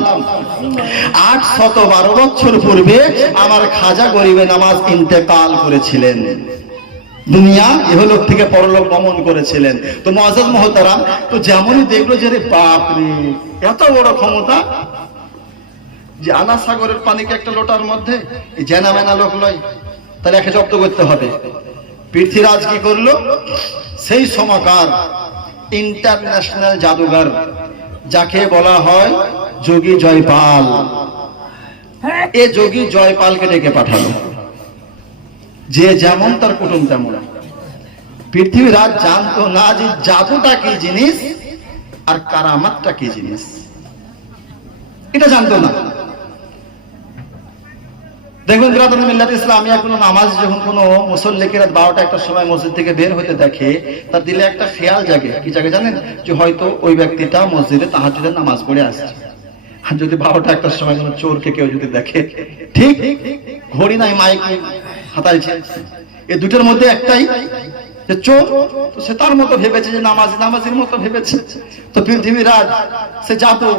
812 বছর পূর্বে আমার খাজা গরিবে নওয়াজ ইন্তেকাল করেছিলেন, দুনিয়া ইহলোক থেকে পরলোক গমন করেছিলেন। তো মুআজ্জাজ মুহতারাম, তো যেমনই দেখলো যে রে বাপ রে, এত বড় ক্ষমতা, যে আনা সাগরের পানিকে একটা লোটার মধ্যে জেনা মেনা লোক লয়, তাহলে একে জব্দ করতে হবে। পৃথ্বীরাজ কি করলো, সেই সময়কার ইন্টারন্যাশনাল জাদুঘর যাকে বলা হয় যোগী জয়পাল, এ যোগী জয়পালকে ডেকে পাঠালো, যে যেমন তার কুটুম তেমন। পৃথ্বীরাজ জানতো না যে জাদুটা কি জিনিস আর কারামাতটা কি জিনিস, এটা জানতো না। দেখবেন বিরাদরান মিল্লাত ইসলামিয়া কোনো নামাজ যখন কোনো মুসল্লিকে রাত 12টা-1টার সময় মসজিদ থেকে বের হতে দেখে, তার দিলে একটা খেয়াল জাগে, কি জাগে জানেন, যে হয়তো ওই ব্যক্তিটা মসজিদে তাহাজ্জুদের নামাজ পড়ে আসছে। আর যদি 12টা-1টার সময় কোনো চোরকে কেউ যদি দেখে, ঠিক ঘড়ি নাই মাইক হাতাইছে, এই দুটোর মধ্যে একটাই যে চোর, তো সে তার মতো ভেবেছে যে নামাজির মতো ভেবেছে। তো পৃথিবীরাজ সে জাদু,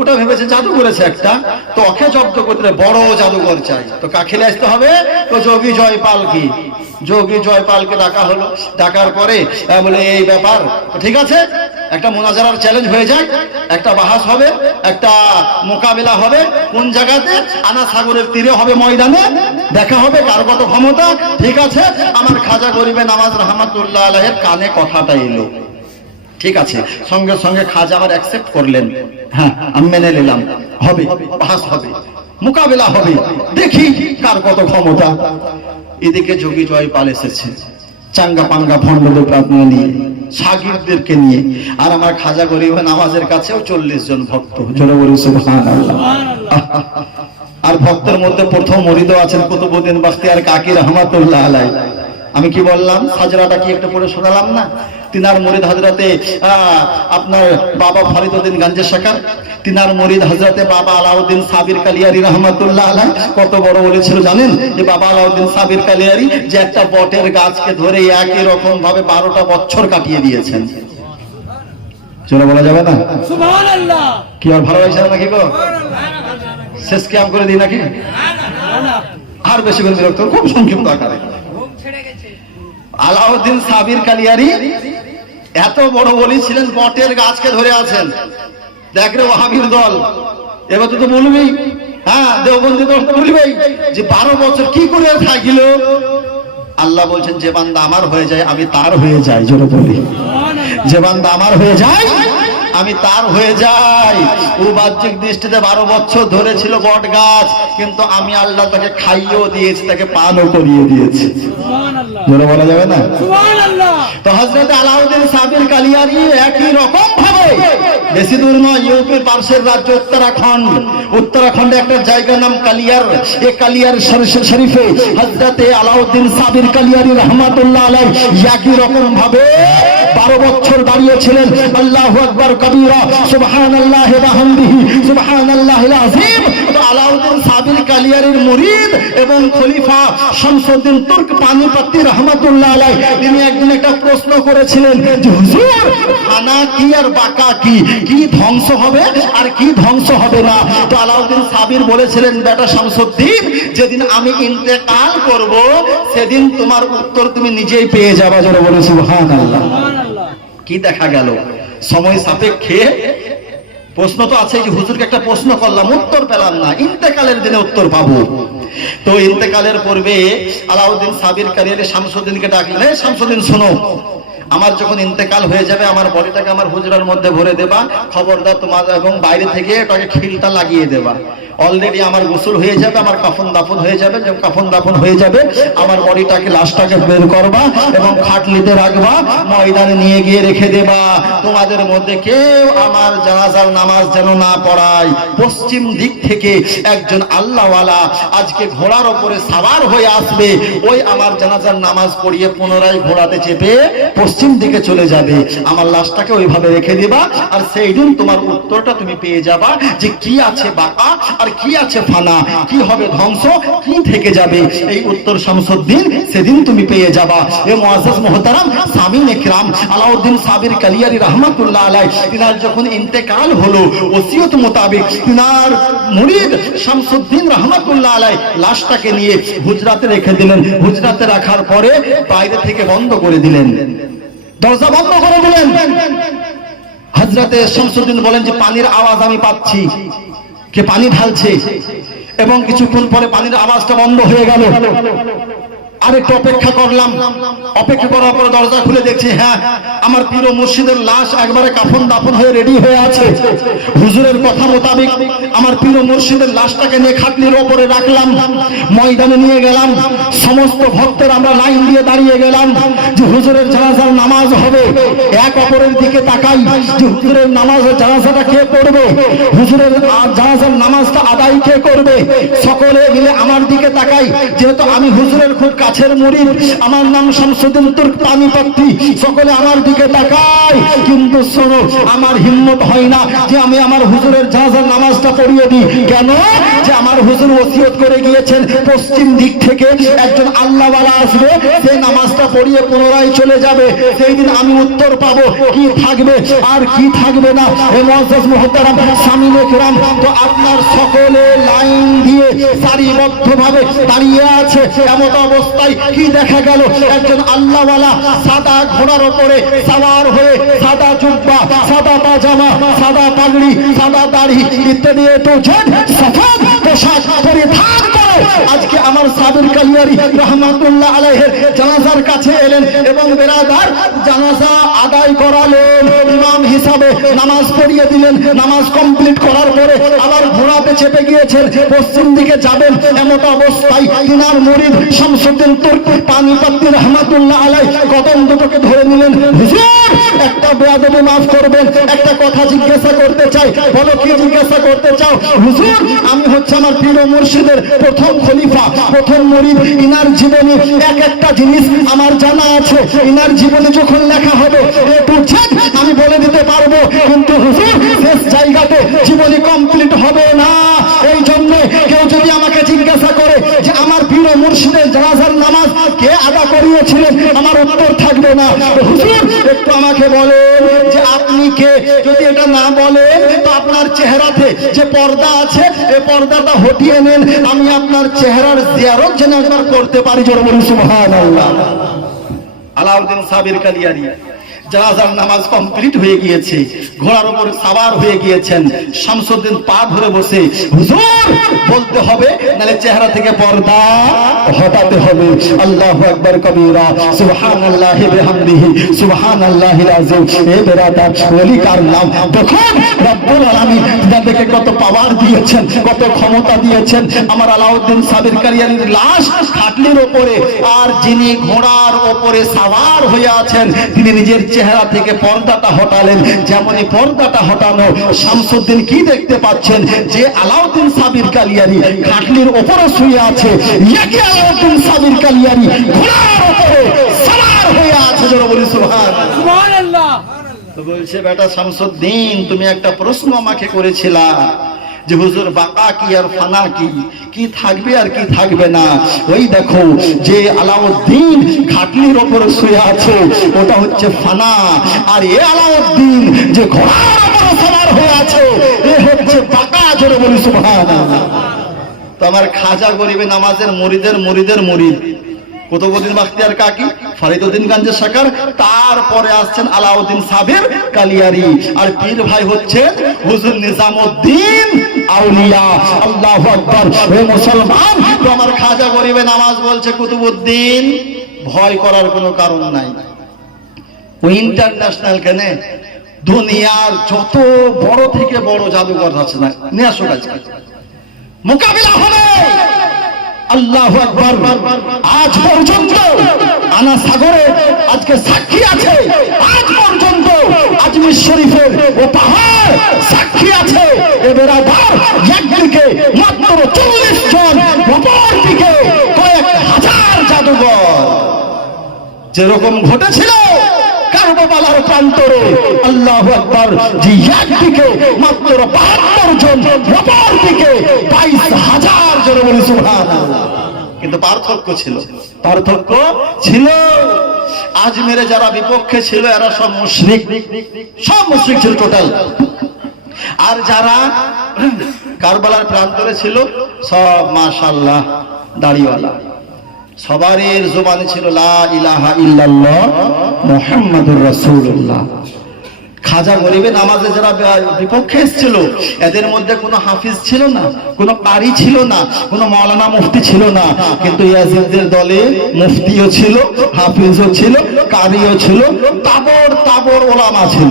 ওটা ভেবেছে জাদু করেছে একটা, তো ওকে জব্দ করতে বড় জাদুঘর চাই। তো কাকে আসতে হবে, তো যোগী জয়পাল, কি যোগী জয়পালকে ডাকা হলো। ডাকার পরে বলে এই ব্যাপার, ঠিক আছে, একটা মুনাজারার চ্যালেঞ্জ হয়ে যায়, একটা বাহাস হবে, একটা মোকাবেলা হবে, কোন জায়গাতে, আনা সাগরের তীরে হবে, ময়দানে দেখা হবে কার কত ক্ষমতা। ঠিক আছে, আমার খাজা গরিবে নওয়াজ রাহমাতুল্লাহ আলাইহির কানে কথাটা এলো, ঠিক আছে, সঙ্গে সঙ্গে খাজা আবার অ্যাকসেপ্ট করলেন, হ্যাঁ আমি মেনে নিলাম, হবে বাহাস হবে। মোকাবেলা হবে, দেখি কার কত ক্ষমতা। এদিকে যোগী জয়পাল এসেছে চাঙ্গা পাঙ্গা ভণ্ডদের প্রার্থনা নিয়ে, শাগিরদেরকে নিয়ে, আর আমার খাজা গরিব নামাজের কাছেও 40 জন ভক্ত। জোরে বলি সুবহানাল্লাহ। আর ভক্তের মধ্যে প্রথম মুরিদ আছেন কুতুবউদ্দিন বখতিয়ার কাকি রহমাতুল্লাহ আলাইহি। আমি কি বললাম, সাজরাটা কি একটু পড়ে শোনালাম না? তিনার মুরিদ হযরতে আপনার বাবা ফরিদউদ্দিন গঞ্জে শাকার, তিনার মুরিদ হযরতে বাবা আলাউদ্দিন সাবির কালিয়ারি রহমাতুল্লাহ আলাইহি। কত বড় বলেছিল জানেন? যে বাবা আলাউদ্দিন সাবির কালিয়ারি যে একটা বটের গাছকে ধরে একই রকম ভাবে 12টা বছর কাটিয়ে দিয়েছেন। জোরে বলা যাবে না? সুবহানাল্লাহ। কি আর ভালোবাসা নাকি গো? শেষ ক্যাম্প করে দিই নাকি? আর বেশি করে বিরক্ত, খুব সংক্ষিপ্ত আকারে। আলাউদ্দিন সাবির কালিয়ারি এত বড় ওলি ছিলেন, বটের গাছকে ধরে আছেন। দেখ রে ওয়াহাবির দল, এবার তো বলবি, হ্যাঁ দেওবন্দি দল তো বলবেই যে 12 বছর কি করে থাকিল। আল্লাহ বলছেন যে বান্দা আমার হয়ে যায় আমি তার হয়ে যাই। জোরে বলি, যে বান্দা আমার হয়ে যায় আমি তার হয়ে যাই। ও বাহ্যিক দৃষ্টিতে 12 বছর ধরে ছিল বট গাছ, কিন্তু আমি আল্লাহ তাকে খাইয়েও দিয়েছি, তাকে পানও করিয়ে দিয়েছি। জোরে বলা যাবে না? তো হযরত আলাউদ্দিন সাবির কালিয়ারি একই রকম ভাবে, বেশি দূর নয়, ইউপির পাশের রাজ্য উত্তরাখণ্ড, উত্তরাখণ্ডে একটা জায়গার নাম কালিয়ার। এই কালিয়ার শরীফে হযরত আলাউদ্দিন সাবির কালিয়ারি রহমাতুল্লাহ আলাইহি একই রকম ভাবে 12 বছর দাঁড়িয়েছিলেন। আল্লাহু আকবার কবীরা, সুবহানাল্লাহি ওয়া বিহামদিহি, সুবহানাল্লাহিল আযীম। তো আলাউদ্দিন সাবির কালিয়ারির মুরিদ এবং খলিফা শামসুদ্দিন তুর্ক পানিপত্তি রহমাতুল্লাহ আলাইহি, তিনি একদিন একটা প্রশ্ন করেছিলেন যে হুজুর, খানা কি আর বাঁকা কি, কি ধ্বংস হবে আর কি ধ্বংস হবে না? তো আলাউদ্দিন সাবির বলেছিলেন, বেটা শামসুদ্দিন, যেদিন আমি ইন্তেকাল করব সেদিন তোমার উত্তর তুমি নিজেই পেয়ে যাবে। যারা বলে সুবহানাল্লাহ। কি দেখা গেল, সময় সাপেক্ষে প্রশ্ন তো আছে, যে হুজুরকে একটা প্রশ্ন করলাম উত্তর পেলাম না, ইন্তেকালের দিনে উত্তর পাবো। তো ইন্তেকালের পূর্বে আলাউদ্দিন সাবির কালিয়ারি শামসুদ্দিনকে ডাকলেন, এই শামসুদ্দিন শোনো, আমার যখন ইন্তেকাল হয়ে যাবে আমার বডিটাকে আমার হুজরার মধ্যে ভরে দেবা, খবরদার তোমার, এবং বাইরে থেকে এটাকে খিলটা লাগিয়ে দেবা। অলরেডি আমার গোসল হয়ে যাবে, আমার কাফন দাফন হয়ে যাবে, যখন কাফন দাফন হয়ে যাবে আমার বডিটাকে, লাশটাকে বের করবা এবং খাটলিতে রাখবা, ময়দানে নিয়ে গিয়ে রেখে দেবা। তোমাদের মধ্যে কেউ আমার জানাজার নামাজ যেন না পড়ায়। পশ্চিম দিক থেকে একজন আল্লাহওয়ালা আজকে ঘোড়ার উপরে সাওয়ার হয়ে আসবে, ওই আমার জানাজার নামাজ পড়িয়ে পুনরায় ঘোড়াতে চেপে পশ্চিম দিকে চলে যাবে। আমার লাশটাকে ওইভাবে রেখে দিবা, আর সেই দিন তোমার উত্তরটা তুমি পেয়ে যাবা যে কি আছে বাঁকা আর কি আছে ফানা, কি হবে ধ্বংস, কি থেকে যাবে। এই উত্তর শামসুদ্দিন সেদিন তুমি পেয়ে যাবা। এ মুআজ্জাজ মুহতারাম সামিন ইকরাম, আলাউদ্দিন সাবির কালিয়ারি রহমাতুল্লাহ আলাইহি তিনার যখন ইন্তেকাল হলো, ওসিয়ত মোতাবেক তিনার মুরিদ শামসুদ্দিন রহমাতুল্লাহ আলাইহি লাশটাকে নিয়ে হুজরাতে রেখে দিলেন। হুজরাতে রাখার পরে বাইরে থেকে বন্ধ করে দিলেন, দরজা বন্ধ করে দিলেন। হযরতে শামসুদ্দিন বলেন যে পানির আওয়াজ আমি পাচ্ছি, কে পানি ঢালছে, এবং কিছুক্ষণ পরে পানির আওয়াজটা বন্ধ হয়ে গেল। আরেকটু অপেক্ষা করলাম, অপেক্ষা করার পরে দরজা খুলে দেখছি, হ্যাঁ আমার পীর মুর্শিদের লাশ একবারে কাফন দাফন হয়ে রেডি হয়ে আছে। হুজুরের কথা মোতাবেক আমার পীর মুর্শিদের লাশটাকে নিয়ে খাটলির ওপরে রাখলাম, ময়দানে নিয়ে গেলাম। সমস্ত ভক্তরা আমরা লাইন দিয়ে দাঁড়িয়ে গেলাম যে হুজুরের জানাজার নামাজ হবে। এক অপরের দিকে তাকাই যে হুজুরের নামাজের জানাজাটা কে পড়বে, হুজুরের জানাজার নামাজটা আদায় কে করবে। সকলে মিলে আমার দিকে তাকাই, যেহেতু আমি হুজুরের খুব কাছের মুরিদ, আমার নাম শামসুদ্দিন তুর্ক পানিপত্তি, সকলে আমার দিকে তাকায়। কিন্তু শোনো, আমার হিম্মত হয় না যে আমি আমার হুজুরের জানাজার নামাজটা পড়িয়ে দিই। কেন? যে আমার হুজুর ওসিয়ত করে গিয়েছেন পশ্চিম দিক থেকে একজন আল্লাহওয়ালা আসবে, সেই নামাজটা পড়িয়ে পুনরায় চলে যাবে। সেই দিন আমি উত্তর পাবো কি থাকবে আর কি থাকবে না। হে মুআজ্জাজ মুহতারাম সামিন ইকরাম, তো আপনার সকলে লাইন দিয়ে সারিবদ্ধভাবে দাঁড়িয়ে আছে। এমন অবস্থায় কি দেখা গেল, একজন আল্লাহওয়ালা সাদা ঘোড়ার উপরে সাওয়ার হয়ে, সাদা জুব্বা, সাদা পাজামা, সাদা পাগড়ি, সাদা দাড়ি ইত্যাদি সফেদ পোশাক পরিধান করে আজকে আমার সাবির কালিয়ারি রহমাতুল্লাহ আলাইহির জানাজার কাছে এলেন এবং বেরাদার জানাজা আদায় করালেন, ইমাম হিসাবে নামাজ পড়িয়ে দিলেন। নামাজ কমপ্লিট করার পরে আবার ঘোড়াতে চেপে গিয়েছেন, পশ্চিম দিকে যাবেন। এমত অবস্থায় তিনার মুরিদ শামসুদ্দিন তুর্কি পানিপত্তি রহমাতুল্লাহ আলাইহি কদম দুটোকে ধরে নিলেন। হুজুর, একটা বেয়াদবি মাফ করবেন, একটা কথা জিজ্ঞাসা করতে চাই। বলো, কি জিজ্ঞাসা করতে চাও? হুজুর, আমি হচ্ছে আমার পীর ও মুর্শিদের প্রথম খলিফা, প্রথম মুরিদ। ইনার জীবনী এক একটা জিনিস আমার জানা আছে। ইনার জীবনী যখন লেখা হবে আমি বলে দিতে পারবো, কিন্তু হুজুর শেষ জায়গাতে জীবনী কমপ্লিট হবে না। এই জন্য কেউ যদি আমাকে জিজ্ঞাসা করে যে আমার পীর ও মুর্শিদের জানাজার নামাজ কে আদা করিয়েছিলেন, আমার উত্তর থাকবে না। হুজুর, একটু আমাকে বলেন যে আপনি কে। যদি এটা না বলেন তো আপনার চেহারাতে যে পর্দা আছে এই পর্দাটা হটিয়ে নেন, আমি আপনার চেহারার জিয়ারত যেন একবার করতে পারি। জোরে বলুন সুবহানাল্লাহ। আলাউদ্দিন সাবির কালিয়ারি জানাজার নামাজ কমপ্লিট হয়ে গিয়েছে, ঘোড়ার উপর সাওয়ার হয়ে গিয়েছেন। শামসুদ্দিন পা ধরে বসে, হুজুর বলতে হবে, নালে চেহারা থেকে পর্দা হটাতে হবে। আল্লাহু আকবার কবীরা, সুবহানাল্লাহি বিহামদিহি, সুবহানাল্লাহিল আযীম। এ বেরাদার, ওলি কার নাম? দেখুন রব্বুল আলামিন যাদেরকে কত পাওয়ার দিয়েছেন, কত ক্ষমতা দিয়েছেন। আমার আলাউদ্দিন সাবির কালিয়ারির লাশ খাটলির উপরে, আর যিনি ঘোড়ার উপরে সাওয়ার হয়ে আছেন তিনি নিজের চেহারা থেকে পর্দাটা হটালেন। যেমনই পর্দাটা হটানো, শামসুদ্দিন কি দেখতে পাচ্ছেন যে আলাউদ্দিন সাবির কালিয়ারি খাটলির উপরে শুয়ে আছে। একই আলাউদ্দিন সাবির কালিয়ারি ঘোড়ার উপরে সাওয়ার হয়ে আছে। জোরে বলি সুবহানাল্লাহ। তো বলছে, বেটা শামসুদ্দিন, তুমি একটা প্রশ্ন আমাকে করেছিলা যে হুজুর বাকা কি আর ফানা কি, কি থাকবে আর কি থাকবে না। ওই দেখো যে আলাউদ্দিন খাটলির উপরে শুয়ে আছে ওটা হচ্ছে ফানা, আর এ আলাউদ্দিন যে ঘোড়ার উপরে সওয়ার হয়ে আছে এ হচ্ছে বাকা। জোরে বলি সুবহানাল্লাহ। তো আমার খাজা গরিবে নামাজের মুরিদের মুরিদের মুরিদ কুতুবউদ্দিন বাখতিয়ার কাকি, ফরিদউদ্দিন গঞ্জে শাকার, তারপরে আসছেন আলাউদ্দিন সাবির কালিয়ারি, আর পীর ভাই হচ্ছেন হুজুর নিজামউদ্দিন আউলিয়া। আল্লাহু আকবার। হে মুসলমান, তো আমার খাজা গরিবে নামাজ বলছে, কুতুবউদ্দিন ভয় করার কোনো কারণ নাই। ও ইন্টারন্যাশনাল কেনে, দুনিয়ার যত বড় থেকে বড় জাদুঘর আছে না, নিয়ে আসো কাজ মোকাবিলা হবে। আল্লাহু আকবার। আজ পর্যন্ত আনা সাগরে আজকে সাক্ষী আছে, আজ পর্যন্ত আজমির শরীফের ও পাহাড় সাক্ষী আছে। এবার আবার একদিকে মাত্র 40 জন, অপর দিকে কয়েক হাজার জাদুঘর। যেরকম ঘটেছিল কারবালার প্রান্তরে, আল্লাহু আকবার, যে একদিকে মাত্র 72 জন, অপর দিকে 22,000। জোরে বলি সুবহানাল্লাহ। কিন্তু পার্থক্য ছিল, পার্থক্য ছিল। আজমেরে যারা বিপক্ষে ছিল এরা সব মুশরিক, সব মুশরিক ছিল টোটাল। আর যারা কারবালার প্রান্তরে ছিল সব মাশাআল্লাহ দাড়িওয়ালা। সবারই জবানে ছিল লা ইলাহা ইল্লাল্লাহ মুহাম্মাদুর রাসূলুল্লাহ। খাজা গরিবে নামাজে যারা বিপক্ষে এসেছিল এদের মধ্যে কোনো হাফিজ ছিল না, কোনো কারি ছিল না, কোনো মাওলানা মুফতি ছিল না। কিন্তু ইয়াজিদের দলে মুফতিও ছিল, হাফিজও ছিল, কারিও ছিল, তাবর তাবর ওলামা ছিল,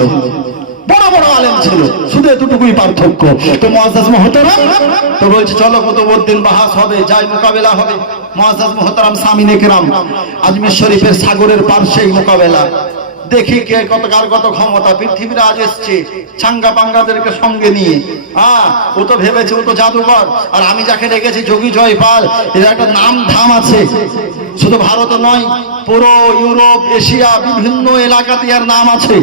বড় বড় আলেম ছিল। শুধু এতটুকুই পার্থক্য। তো মুআজ্জাজ মুহতারাম, তো বলছে চলো কুতুবউদ্দিন বাহাস হবে, যাই মোকাবেলা হবে। মুআজ্জাজ মুহতারাম সামিনে কেরাম, আজমির শরীফের সাগরের পার্শ্বেই মোকাবেলা। দেখি কে কত কার কত ক্ষমতা। পৃথিবীর আজ এসছে চাঙ্গা পাঙ্গাদেরকে সঙ্গে নিয়ে। ও তো ভেবেছে ও তো জাদুকর, আর আমি যাকে রেখেছি যোগী জয়পাল, এর একটা নাম ধাম আছে। শুধু ভারত নয়, পুরো ইউরোপ, এশিয়া, বিভিন্ন এলাকাতে এর নাম আছে।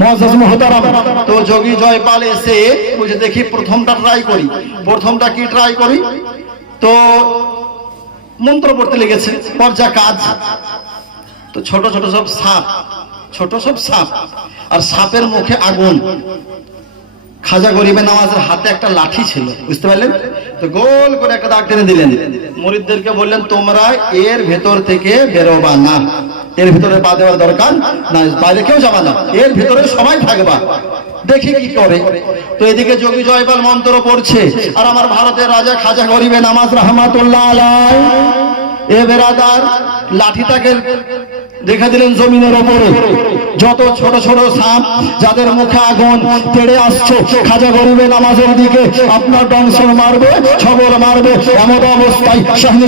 মুআজ্জাজ মুহতারাম, তো যোগী জয়পাল এসে বুঝে দেখি প্রথমটা ট্রাই করি। প্রথমটা কি ট্রাই করি? তো মন্ত্র পড়তে লেগেছে, পর্যা কাজ। তো ছোট ছোট সব সাপ, ছোট সব সাপ, আর সাপের মুখে আগুন। খাজা গরিবে নামাজের হাতে একটা লাঠি ছিল, বুঝতে পারলেন? তো গোল করে একটা দাগ টেনে দিলেন। মুরিদদেরকে বললেন, তোমরা এর ভেতর থেকে বেরোবা না, এর ভিতরে পা দেওয়ার দরকার না, বাইরে কেউ যাবা না, এর ভিতরে সবাই থাকবা। দেখি কি করে। তো এদিকে যোগী জয়পাল মন্ত্র পড়ছে, আর আমার ভারতের রাজা খাজা গরিবে নামাজ রহমাতুল্লাহ আলাইহি এ বেরাদার লাঠিটাকে রেখে দিলেন জমিনের ওপরে। যত ছোট ছোট সাপ যাদের মুখে আগুন তেড়ে আসছে খাজা গরিবে নামাজের দিকে, আপনার ডংসর মারবে, ছবল মারবে, এমন অবস্থায়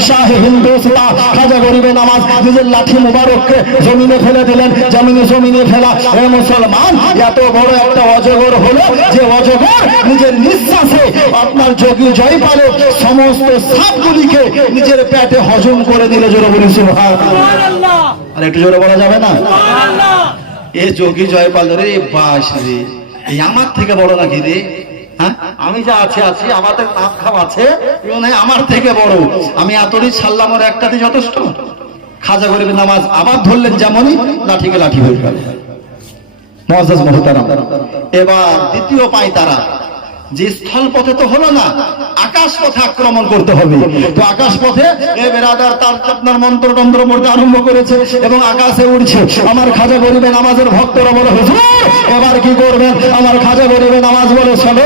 শাহ হিন্দুস্তান খাজা গরিবে নামাজ নিজের লাঠি মুবারককে জমিনে ফেলে দিলেন। জমিনে ফেলা এ মুসলমান, এত বড় একটা অজগর হলো যে অজগর নিজের নিঃশ্বাসে আপনার যোগী জয়পালের সমস্ত সাপগুলিকে নিজের পেটে হজম করে দিলে। জোরে বলি সুবহানাল্লাহ। আর একটু জোরে বলা যাবে না? এ যোগী জয়পাল রে বাস রে, এই আমার থেকে বড় নাকি রে? হ্যাঁ, আমি যা আছি আমাদের নাম খাম আছে, আমার থেকে বড়। আমি এতটি ছাড়লাম, ওর একটাতে যথেষ্ট। খাজা গরিবে নামাজ আবার ধরলেন, যেমনই লাঠিকে লাঠি হয়ে গেল। মুআজ্জাজ মুহতারাম, এবার দ্বিতীয় পাই তারা যে স্থল পথে তো হলো না, আকাশ পথে আক্রমণ করতে হবে। তো আকাশ পথে এ বেরাদার তার আপনার মন্ত্র তন্ত্র পড়তে আরম্ভ করেছে এবং আকাশে উঠছে। আমার খাজা গরিবে নামাজের ভক্তরা বলে, হুজুর এবার কি করবেন? আমার খাজা গরিবে নামাজ বলে, চলো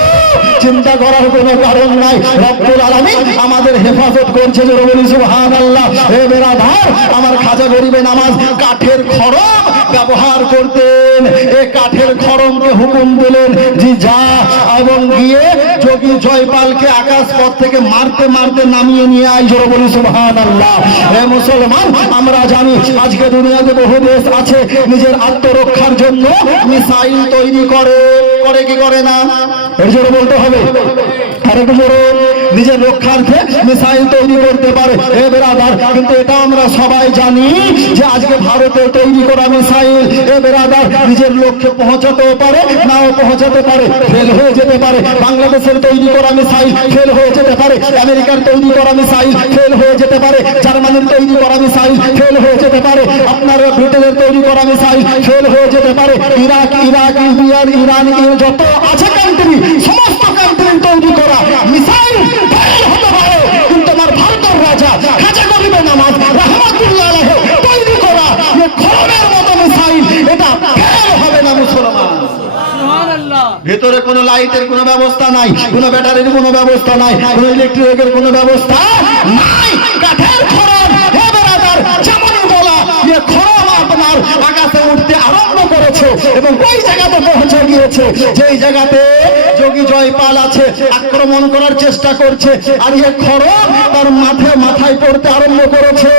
চিন্তা করার কোনো কারণ নাই, রব্বুল আলামিন আমাদের হেফাজত করছে। জোরে বলি সুবহানাল্লাহ। এ বেরাদার আমার খাজা গরিবে নামাজ কাঠের খড়ম ব্যবহার করতেন। এই কাঠের খড়মকে হুকুম দিলেন যে যা, এবং গিয়ে যোগী জয়পালকে আকাশ পথ থেকে মারতে মারতে নামিয়ে নিয়ে আয়। জোরে বলি সুবহানাল্লাহ। হে মুসলমান, আমরা জানি আজকে দুনিয়াতে বহু দেশ আছে নিজের আত্মরক্ষার জন্য মিসাইল তৈরি করে কি করে না? এর জোরে বলতে হবে, আরেকটু জোরে। নিজের রক্ষার্থে মিসাইল তৈরি করতে পারে এ বেরাদার, কিন্তু এটা আমরা সবাই জানি যে আজকে ভারতে তৈরি করা মিসাইল এ বেরাদার নিজের লক্ষ্যে পৌঁছাতেও পারে, নাও পৌঁছাতে পারে, ফেল হয়ে যেতে পারে। বাংলাদেশের তৈরি করা মিসাইল ফেল হয়ে যেতে পারে, আমেরিকার তৈরি করা মিসাইল ফেল হয়ে যেতে পারে, জার্মানির তৈরি করা মিসাইল ফেল হয়ে যেতে পারে, আপনার ব্রিটেনের তৈরি করা মিসাইল ফেল হয়ে যেতে পারে। ইরাক, ইরান, যত আছে কান্ট্রি, সমস্ত কান্ট্রির তৈরি করা মিসাইল ফেল হতে পারে, কিন্তু আমার ভারতের রাজা খাজা গরিবে নামাজ রহমাতুল্লাহ আলাইহি তৈরি করা এই খড়মের মতো মিসাইল, এটা ফেল হবে না। মুসলমান, ভেতরে কোনো লাইটের কোনো ব্যবস্থা নাই, কোনো ব্যাটারির কোনো ব্যবস্থা নাই, কোনো ইলেকট্রিকের কোনো ব্যবস্থা নাই, কাঠের খড়ম। হে বেরাদার, যেমনই বলা এই খড়ম আপনার আকাশে উঠতে আরম্ভ করেছে এবং ওই জায়গাতে পৌঁছে গিয়েছে যেই জায়গাতে যোগী জয়পাল আছে, আক্রমণ করার চেষ্টা করছে। আর এই খড়ম তার মাথায় পড়তে আরম্ভ করেছে।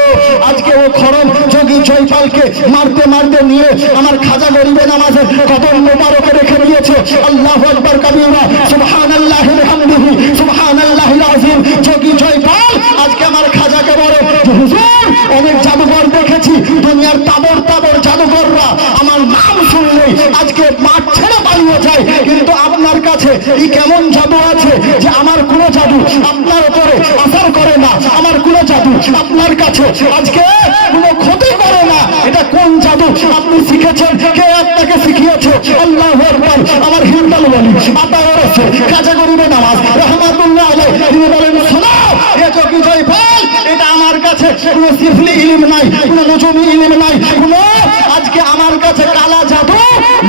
আজকে ও খড়ম যোগী জয়পালকে মারতে মারতে নিয়ে আমার খাজা গরিবে নামাজের কদম মোবারকে রেখে দিয়েছে। আল্লাহু আকবার কাবীরা, সুবহানাল্লাহি ওয়া বিহামদিহি, সুবহানাল্লাহিল আযীম। যোগী জয়পাল আজকে আমার খাজাকে বলে, হুজুর অনেক জাদুঘর দেখেছি, দুনিয়ার তাবর জাদুঘররা আমার নাম শুনলেই আজকে মাঠ ছেড়ে পালিয়ে যায়, কিন্তু আপনার কাছে এই কেমন জাদু আছে যে আমার কোনো জাদু আপনার উপরে আসার করে না, আমার কোনো জাদু আপনার কাছে আজকে কোনো ক্ষতি করে না? এটা কোন জাদু আপনি শিখেছেন? কে আপনাকে শিখিয়েছে? আল্লাহু আকবার। আমার হিন্দাল বলি আতাওয়ারছে খাজা গরিবে নামাজ রহমাতুল্লাহ আলাইহি, তিনি বলেন, শোনো এ যোগী জয়পাল, এটা আমার কাছে কোনো সিফলি ইলম নাই, কোনো নজমি ইলম নাই, কোনো আজকে আমার কাছে কালা জাদু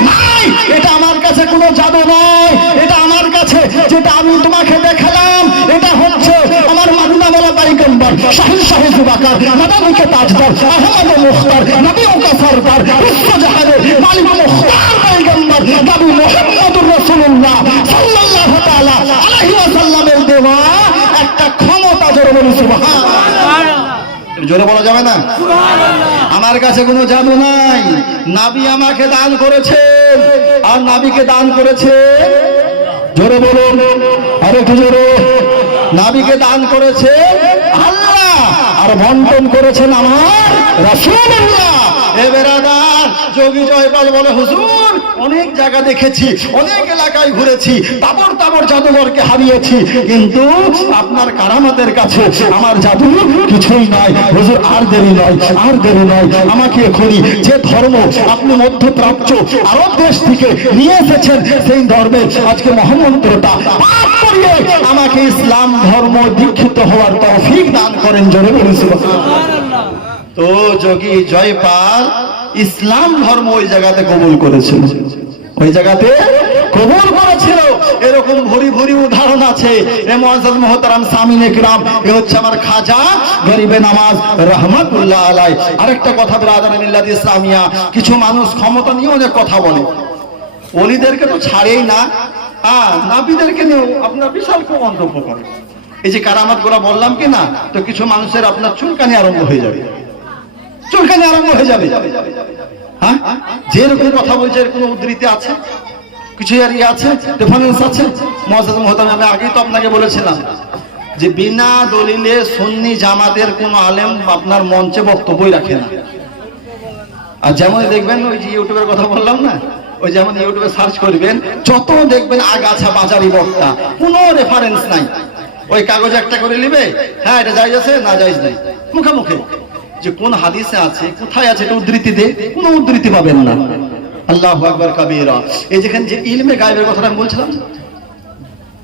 নাই, এটা আমার কাছে কোনো জাদু নয়। এটা আমার কাছে যেটা আমি তোমাকে দেখালাম, এটা হচ্ছে আমার মাদনা বলা পয়গম্বর শাহিদ সুবাকার মাদানিকে তাজদার আহমদ মুখতার নবী কা সরদার বিশ্বজাহানের মালিক মুখতার পয়গম্বর নবী মুহাম্মদুর রাসূলুল্লাহ সাল্লাল্লাহু তাআলা আলাইহি ওয়াসাল্লামের দেওয়া একটা ক্ষমতা। জোরে বলি সুবহানাল্লাহ। জোরে বলা যাবে না? আমার কাছে কোনো জাদু নাই, নবী আমাকে দান করেছেন, আর নবীকে দান করেছে, জোরে বলুন আরেকটু জোরে, নবীকে দান করেছে আল্লাহ, আর বন্টন করেছেন আমার রাসূলুল্লাহ। এ বেরাদার, যোগী জয়পাল বলে, হুজুর অনেক জায়গা দেখেছি, অনেক এলাকায় ঘুরেছি, তাবর জাদুঘরকে হারিয়েছি, কিন্তু আপনার কারামতের কাছে আমার জাদু কিছুই নাই। হুজুর আর দেরি নয়, আমাকে এখনই যে ধর্ম আপনি মধ্যপ্রাচ্য আরব দেশ থেকে নিয়ে এসেছেন সেই ধর্মের আজকে মহামন্ত্রটা পাঠ করিয়ে আমাকে ইসলাম ধর্ম দীক্ষিত হওয়ার তৌফিক দান করেন। জোরে বলুন সুবহানাল্লাহ। তো যোগী জয়পাল ইসলাম ধর্ম ওই জায়গাতে কবুল করেছিল, ওই জায়গাতে কবুল করেছিল। এরকম ভরি ভরি উদাহরণ আছে। এ মুআজ্জাজ মুহতারাম সামিনে কিরাম, এ হচ্ছে আমার খাজা গরিবে নামাজ রহমাতুল্লাহ আলাইহি। আরেকটা কথা বিরাদার মিল্লাত ইসলামিয়া, কিছু মানুষ ক্ষমতা নিয়ে অনেক কথা বলে, ওলিদেরকে তো ছাড়েই না, নাবিদেরকে নিয়েও আপনার বিশাল খুব মন্তব্য করে। এই যে কারামাত গুলা বললাম কি না, তো কিছু মানুষের আপনার চুলকানি আরম্ভ হয়ে যাবে, চুলকানি আরম্ভ হয়ে যাবে। হ্যাঁ, যেরকম কথা বলছে এর কোনো উদ্ধৃতি আছে? কিছু আর ইয়ে আছে, রেফারেন্স আছে? মুআজ্জাজ মুহতারাম, আমি আগেই তো আপনাকে বলেছিলাম যে বিনা দলিলে সুন্নি জামাতের কোন আলেম আপনার মঞ্চে বক্তব্যই রাখে না। আর যেমন দেখবেন ওই যে ইউটিউবের কথা বললাম না, ওই যেমন ইউটিউবে সার্চ করবেন, যত দেখবেন আগাছা বাজারি বক্তা, কোনো রেফারেন্স নাই। ওই কাগজ একটা করে নেবে, হ্যাঁ এটা জায়েজ আছে না জায়েজ নাই, মুখে মুখে যে কোন হাদিসে আছে, কোথায় আছে, এটা উদ্ধৃতি দে, কোনো উদ্ধৃতি পাবেন না। আল্লাহু আকবার কাবীরা। এই যেখানে যে ইলমে গায়েবের কথাটা আমি বলছিলাম,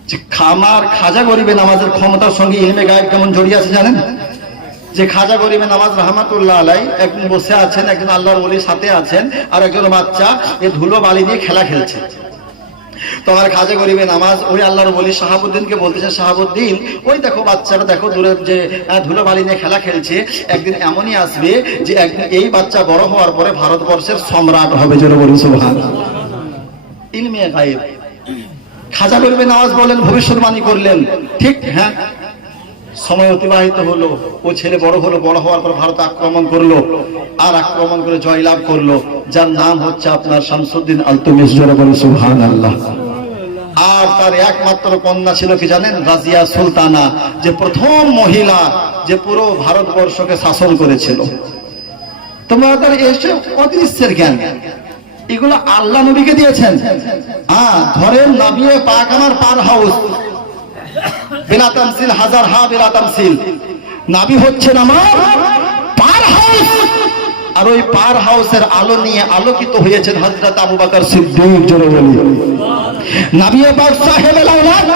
যে আমার খাজা গরিবে নামাজের ক্ষমতার সঙ্গে ইলমে গায়েব কেমন জড়িয়ে আছে জানেন? যে খাজা গরিবে নামাজ রহমাতুল্লাহ আলাই একজন বসে আছেন, একজন আল্লাহর ওলির সাথে আছেন, আর একজন বাচ্চা এই ধুলো বালি নিয়ে খেলা খেলছে। তো আমার খাজা গরিবে নামাজ ওই আল্লাহর ওলি শাহাবুদ্দিনকে বলতেছে, শাহাবুদ্দিন ওই দেখো বাচ্চাটা, দেখো দূরে যে ধুলো বালি নিয়ে খেলা খেলছে, একদিন এমনই আসবে যে একদিন এই বাচ্চা বড় হওয়ার পরে ভারতবর্ষের সম্রাট হবে। জোরে বলুন সুবহানাল্লাহ। ইলমে গায়েব। খাজা গরিবে নামাজ বলেন, ভবিষ্যৎবাণী করলেন, ঠিক হ্যাঁ। সময় অতিবাহিত হলো, ও ছেলে বড় হলো, বড় হওয়ার পর ভারত আক্রমণ করলো, আর আক্রমণ করে জয়লাভ করলো, যার নাম হচ্ছে আপনার শামসুদ্দিন আলতুমিস। জোরে বলুন সুবহানাল্লাহ। আর তার একমাত্র কন্যা ছিল কি জানেন? রাজিয়া সুলতানা, যে প্রথম মহিলা যে পুরো ভারতবর্ষকে শাসন করেছিল। তোমাদের এসে অদৃশ্যের জ্ঞান, এগুলো আল্লাহ নবীকে দিয়েছেন। ধরেন নবী পাক আমার পার হাউস, বিলা তামসিল, হাজার হা বিলা তামসিল, নবী হচ্ছেন আমার পার হাউস। আর ওই পার হাউসের আলো নিয়ে আলোকিত হয়েছেন হযরত আবু বকর সিদ্দিক। জোরে বলি নবী পাক সাহেবের আওলাদ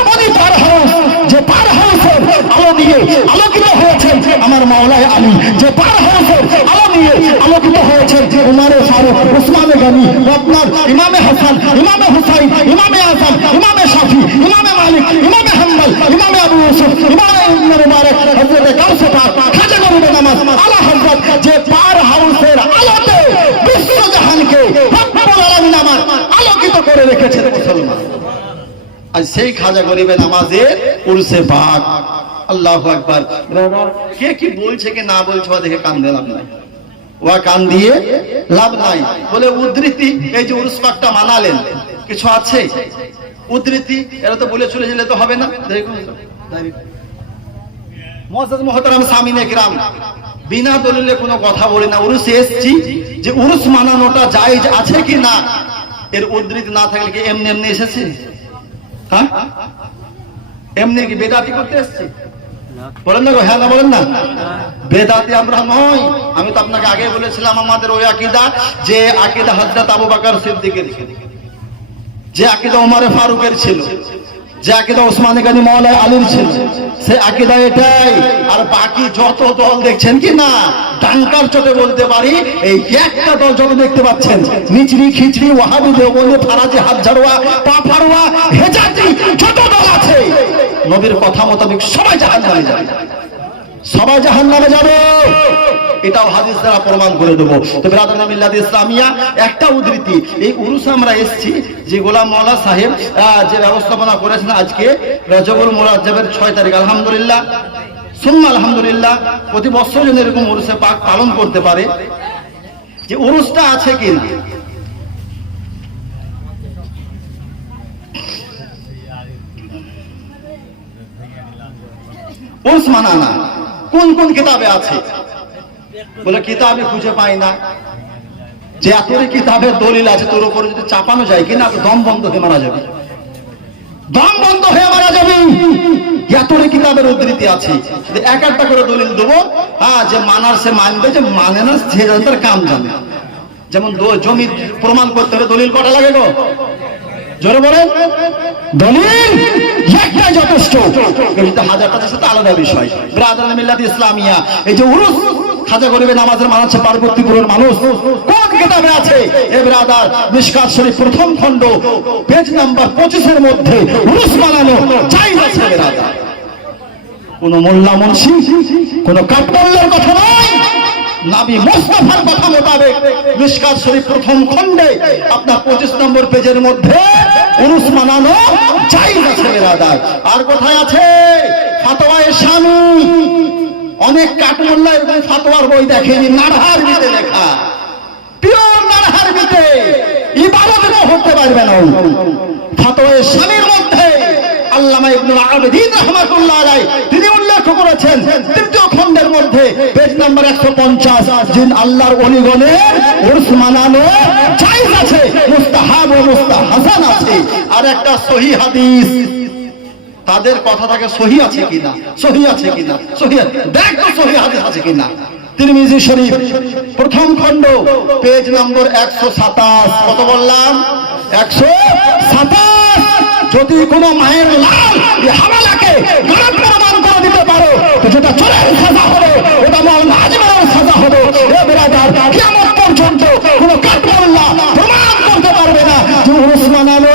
এমনই পার হাউস, যে পার হাউসের আলো নিয়ে আলোকিত হয়েছেন আমার মাওলায়ে আলী, যে পার হাউসের আলো নিয়ে আলোকিত হয়েছেন উমরে ফারুক, উসমানে গনি, আপনার ইমামে হাসান, ইমামে হুসাইন, ইমামে আযম, ইমামে শাফি, ইমামে মালিক, ইমামে হাম্বল, ইমামে আবু ইউসুফ, ইমামে ইবনে মুবারক, হযরত গাউসে পাক, খাজা গরিবে নামাজ আলা হযরত, যে পার হাউসের আলোতে বিশ্ব জাহানকে রব্বুল আলামিন আমার আলোকিত করে রেখেছেন মুসলমান। আজ সেই খাজা গরিবে নামাজের উরসে পাক। আল্লাহু আকবার। কে কি বলছে কি না বলছে ওয়া দেখে কান দিলাম না, ওয়া কান দিয়ে লাভ নাই। বলে উদ্ধৃতি, এই যে উরস পাকটা মানালেন, কিছু আছে উদ্ধৃতি? এরা তো বলে চলে গেলে তো হবে না। দেখুন মুআজ্জাজ মুহতারাম সামিনে কিরাম, বিনা দলিলে কোনো কথা বলি না। উরুসে এসেছি, যে উরুস মানানোটা জায়েজ আছে কি না, এর উদ্ধৃতি না থাকলে কি এমনি এমনি এসেছে? হ্যাঁ, এমনি কি বেদাতি করতে এসেছি? বলেন না, হ্যাঁ না বলেন না? বেদাতি আমরা নই। আমি তো আপনাকে আগে বলেছিলাম আমাদের ওই আকীদা, যে আকীদা হযরত আবু বকর সিদ্দিকের ছিল, যে আকীদা ওমরে ফারুকের ছিল, যে আকীদা ওসমানে গনি মাওলানা আলীর ছিল, সে আকীদা এটাই। আর বাকি যত দল দেখছেন কি না, ডাঙ্কার চোটে বলতে পারি এই একটা দল যত দেখতে পাচ্ছেন, নিচড়ি খিচড়ি ওয়াহাবি দেওবন্দি ফারাজি হাত ঝাড়ুয়া পা ফাড়ুয়া হেজাতি যত দল আছে, নবীর কথা মোতাবেক সবাই জাহান্নামে যাবে, সবাই জাহান্নামে যাবে। এটাও হাদিস দ্বারা প্রমাণ করে দেবো। তো বিরাদরান মিল্লাত ইসলামিয়া, একটা উদ্ধৃতি, এই উরুসে আমরা এসেছি, যে গোলাম মাওলা সাহেব যে ব্যবস্থাপনা করেছেন আজকে রজবুল মুরাজ্জবের 6 তারিখ, আলহামদুলিল্লাহ সুম্মা আলহামদুলিল্লাহ, প্রতি বছর যেন এরকম উরুসে পাক পালন করতে পারে, যে উরুসটা আছে কি না। উরুস মানানা কোন কোন কিতাবে আছে? বলে কিতাবে খুঁজে পাই না। যে এত কিতাবের দলিল আছে, তোর উপরে যদি চাপানো যায় কিনা, দম বন্ধ হয়ে মারা যাবে, দম বন্ধ হয়ে মারা যাবে। এত কিতাবের উদ্ধৃতি আছে, এক একটা করে দলিল দেবো। যে মানার সে মানবে, যে মানে না সে তার কাম জানে। যেমন জমি প্রমাণ করতে হলে দলিল কটা লাগে গো? জোরে বলেন। দলিল একটাই যথেষ্ট, হাজারটা সেটা আলাদা বিষয়। বিরাদরান মিল্লাত ইসলামিয়া, এই যে উরুস খাজা গরিবে নামাজের মানাচ্ছে পার্বতীপুরের মানুষ কোন কিতাবে আছে? এ ব্রাদার মিশকাত শরীফ প্রথম খণ্ড পেজ নাম্বার 25 মধ্যে উরুস বানানো জায়েজ আছে ব্রাদার। কোন মোল্লা মুন্সি কোন কাঠমোল্লার কথা নয়, নবী মুস্তাফার কথা মোতাবেক মিশকাত শরীফ প্রথম খণ্ডে আপনার 25 নম্বর পেজের মধ্যে উরুস মানানো জায়েজ আছে ব্রাদার। আর কোথায় আছে? ফাতোয়ায়ে শামী। অনেক কাঠমোল্লা এরকম ফাতোয়ার বই দেখেনি, নারহার ভিতরে লেখা, পিওর নারহার ভিতরে ইবাদতও হতে পারবে না। ফাতোয়ায়ে শামীর মধ্যে আল্লামা ইবনুল আবিদিন রাহমাতুল্লাহ আলাইহি তিনি উল্লেখ করেছেন তৃতীয় খণ্ডের মধ্যে পেজ নাম্বার 150 জিন আল্লাহর ওলিগণের উরস মানানো জায়েজ আছে, মুস্তাহাব ও মুস্তাহাসান আছে। আর একটা সহিহ হাদিস, তাদের কথা থাকে সহি আছে কিনা, সহি আছে কিনা, সহি দেখ তো সহি হাদিস আছে কিনা। তিরমিজি শরীফ প্রথম খণ্ড পেজ নম্বর 127, কত বললাম? 127। যদি কোন মায়ের লাল হাওয়ালাকে গলত প্রমাণ করে দিতে পারো তো যেটা চোরের সাজা হবে ওটা মাওলানা আজমের সাজা হবে। এ ব্রাদার কিয়ামত পর্যন্ত কোন কাঠমোল্লা প্রমাণ করতে পারবে না যে উরুস মানানো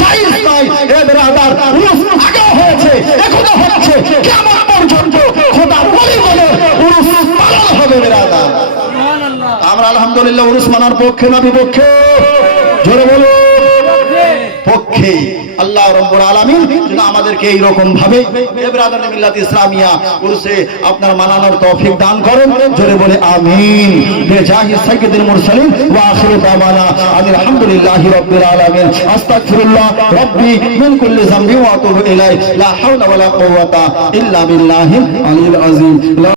জায়েজ নয়। এ ব্রাদার উরুস আগেও হয়েছে, এখনো হচ্ছে, কিয়ামত পর্যন্ত খোদা বলি বলে উরুস পালন হবে ব্রাদার। আমরা আলহামদুলিল্লাহ উরুস মানার পক্ষে না বিপক্ষে? জোরে বলো পক্ষে। আল্লাহ রাব্বুল আলামিন আমাদেরকে এই রকম ভাবে ব্রাদার মিল্লাত ইসলামিয়া উরসে আপনার মানানোর তৌফিক দান করেন। জোরে বলে আমিন। বিজাহি সাইয়্যিদুল মুরসালিন ওয়া আখিরু দাওয়ানা আলহামদুলিল্লাহি রাব্বিল আলামিন। আস্তাগফিরুল্লাহ রাব্বি মিন কুল্লি যামবি ওয়া আতুবু ইলাইহি লা হাওলা ওয়া লা কুওয়াতা ইল্লা বিল্লাহিল আলিয়্যিল আযীম।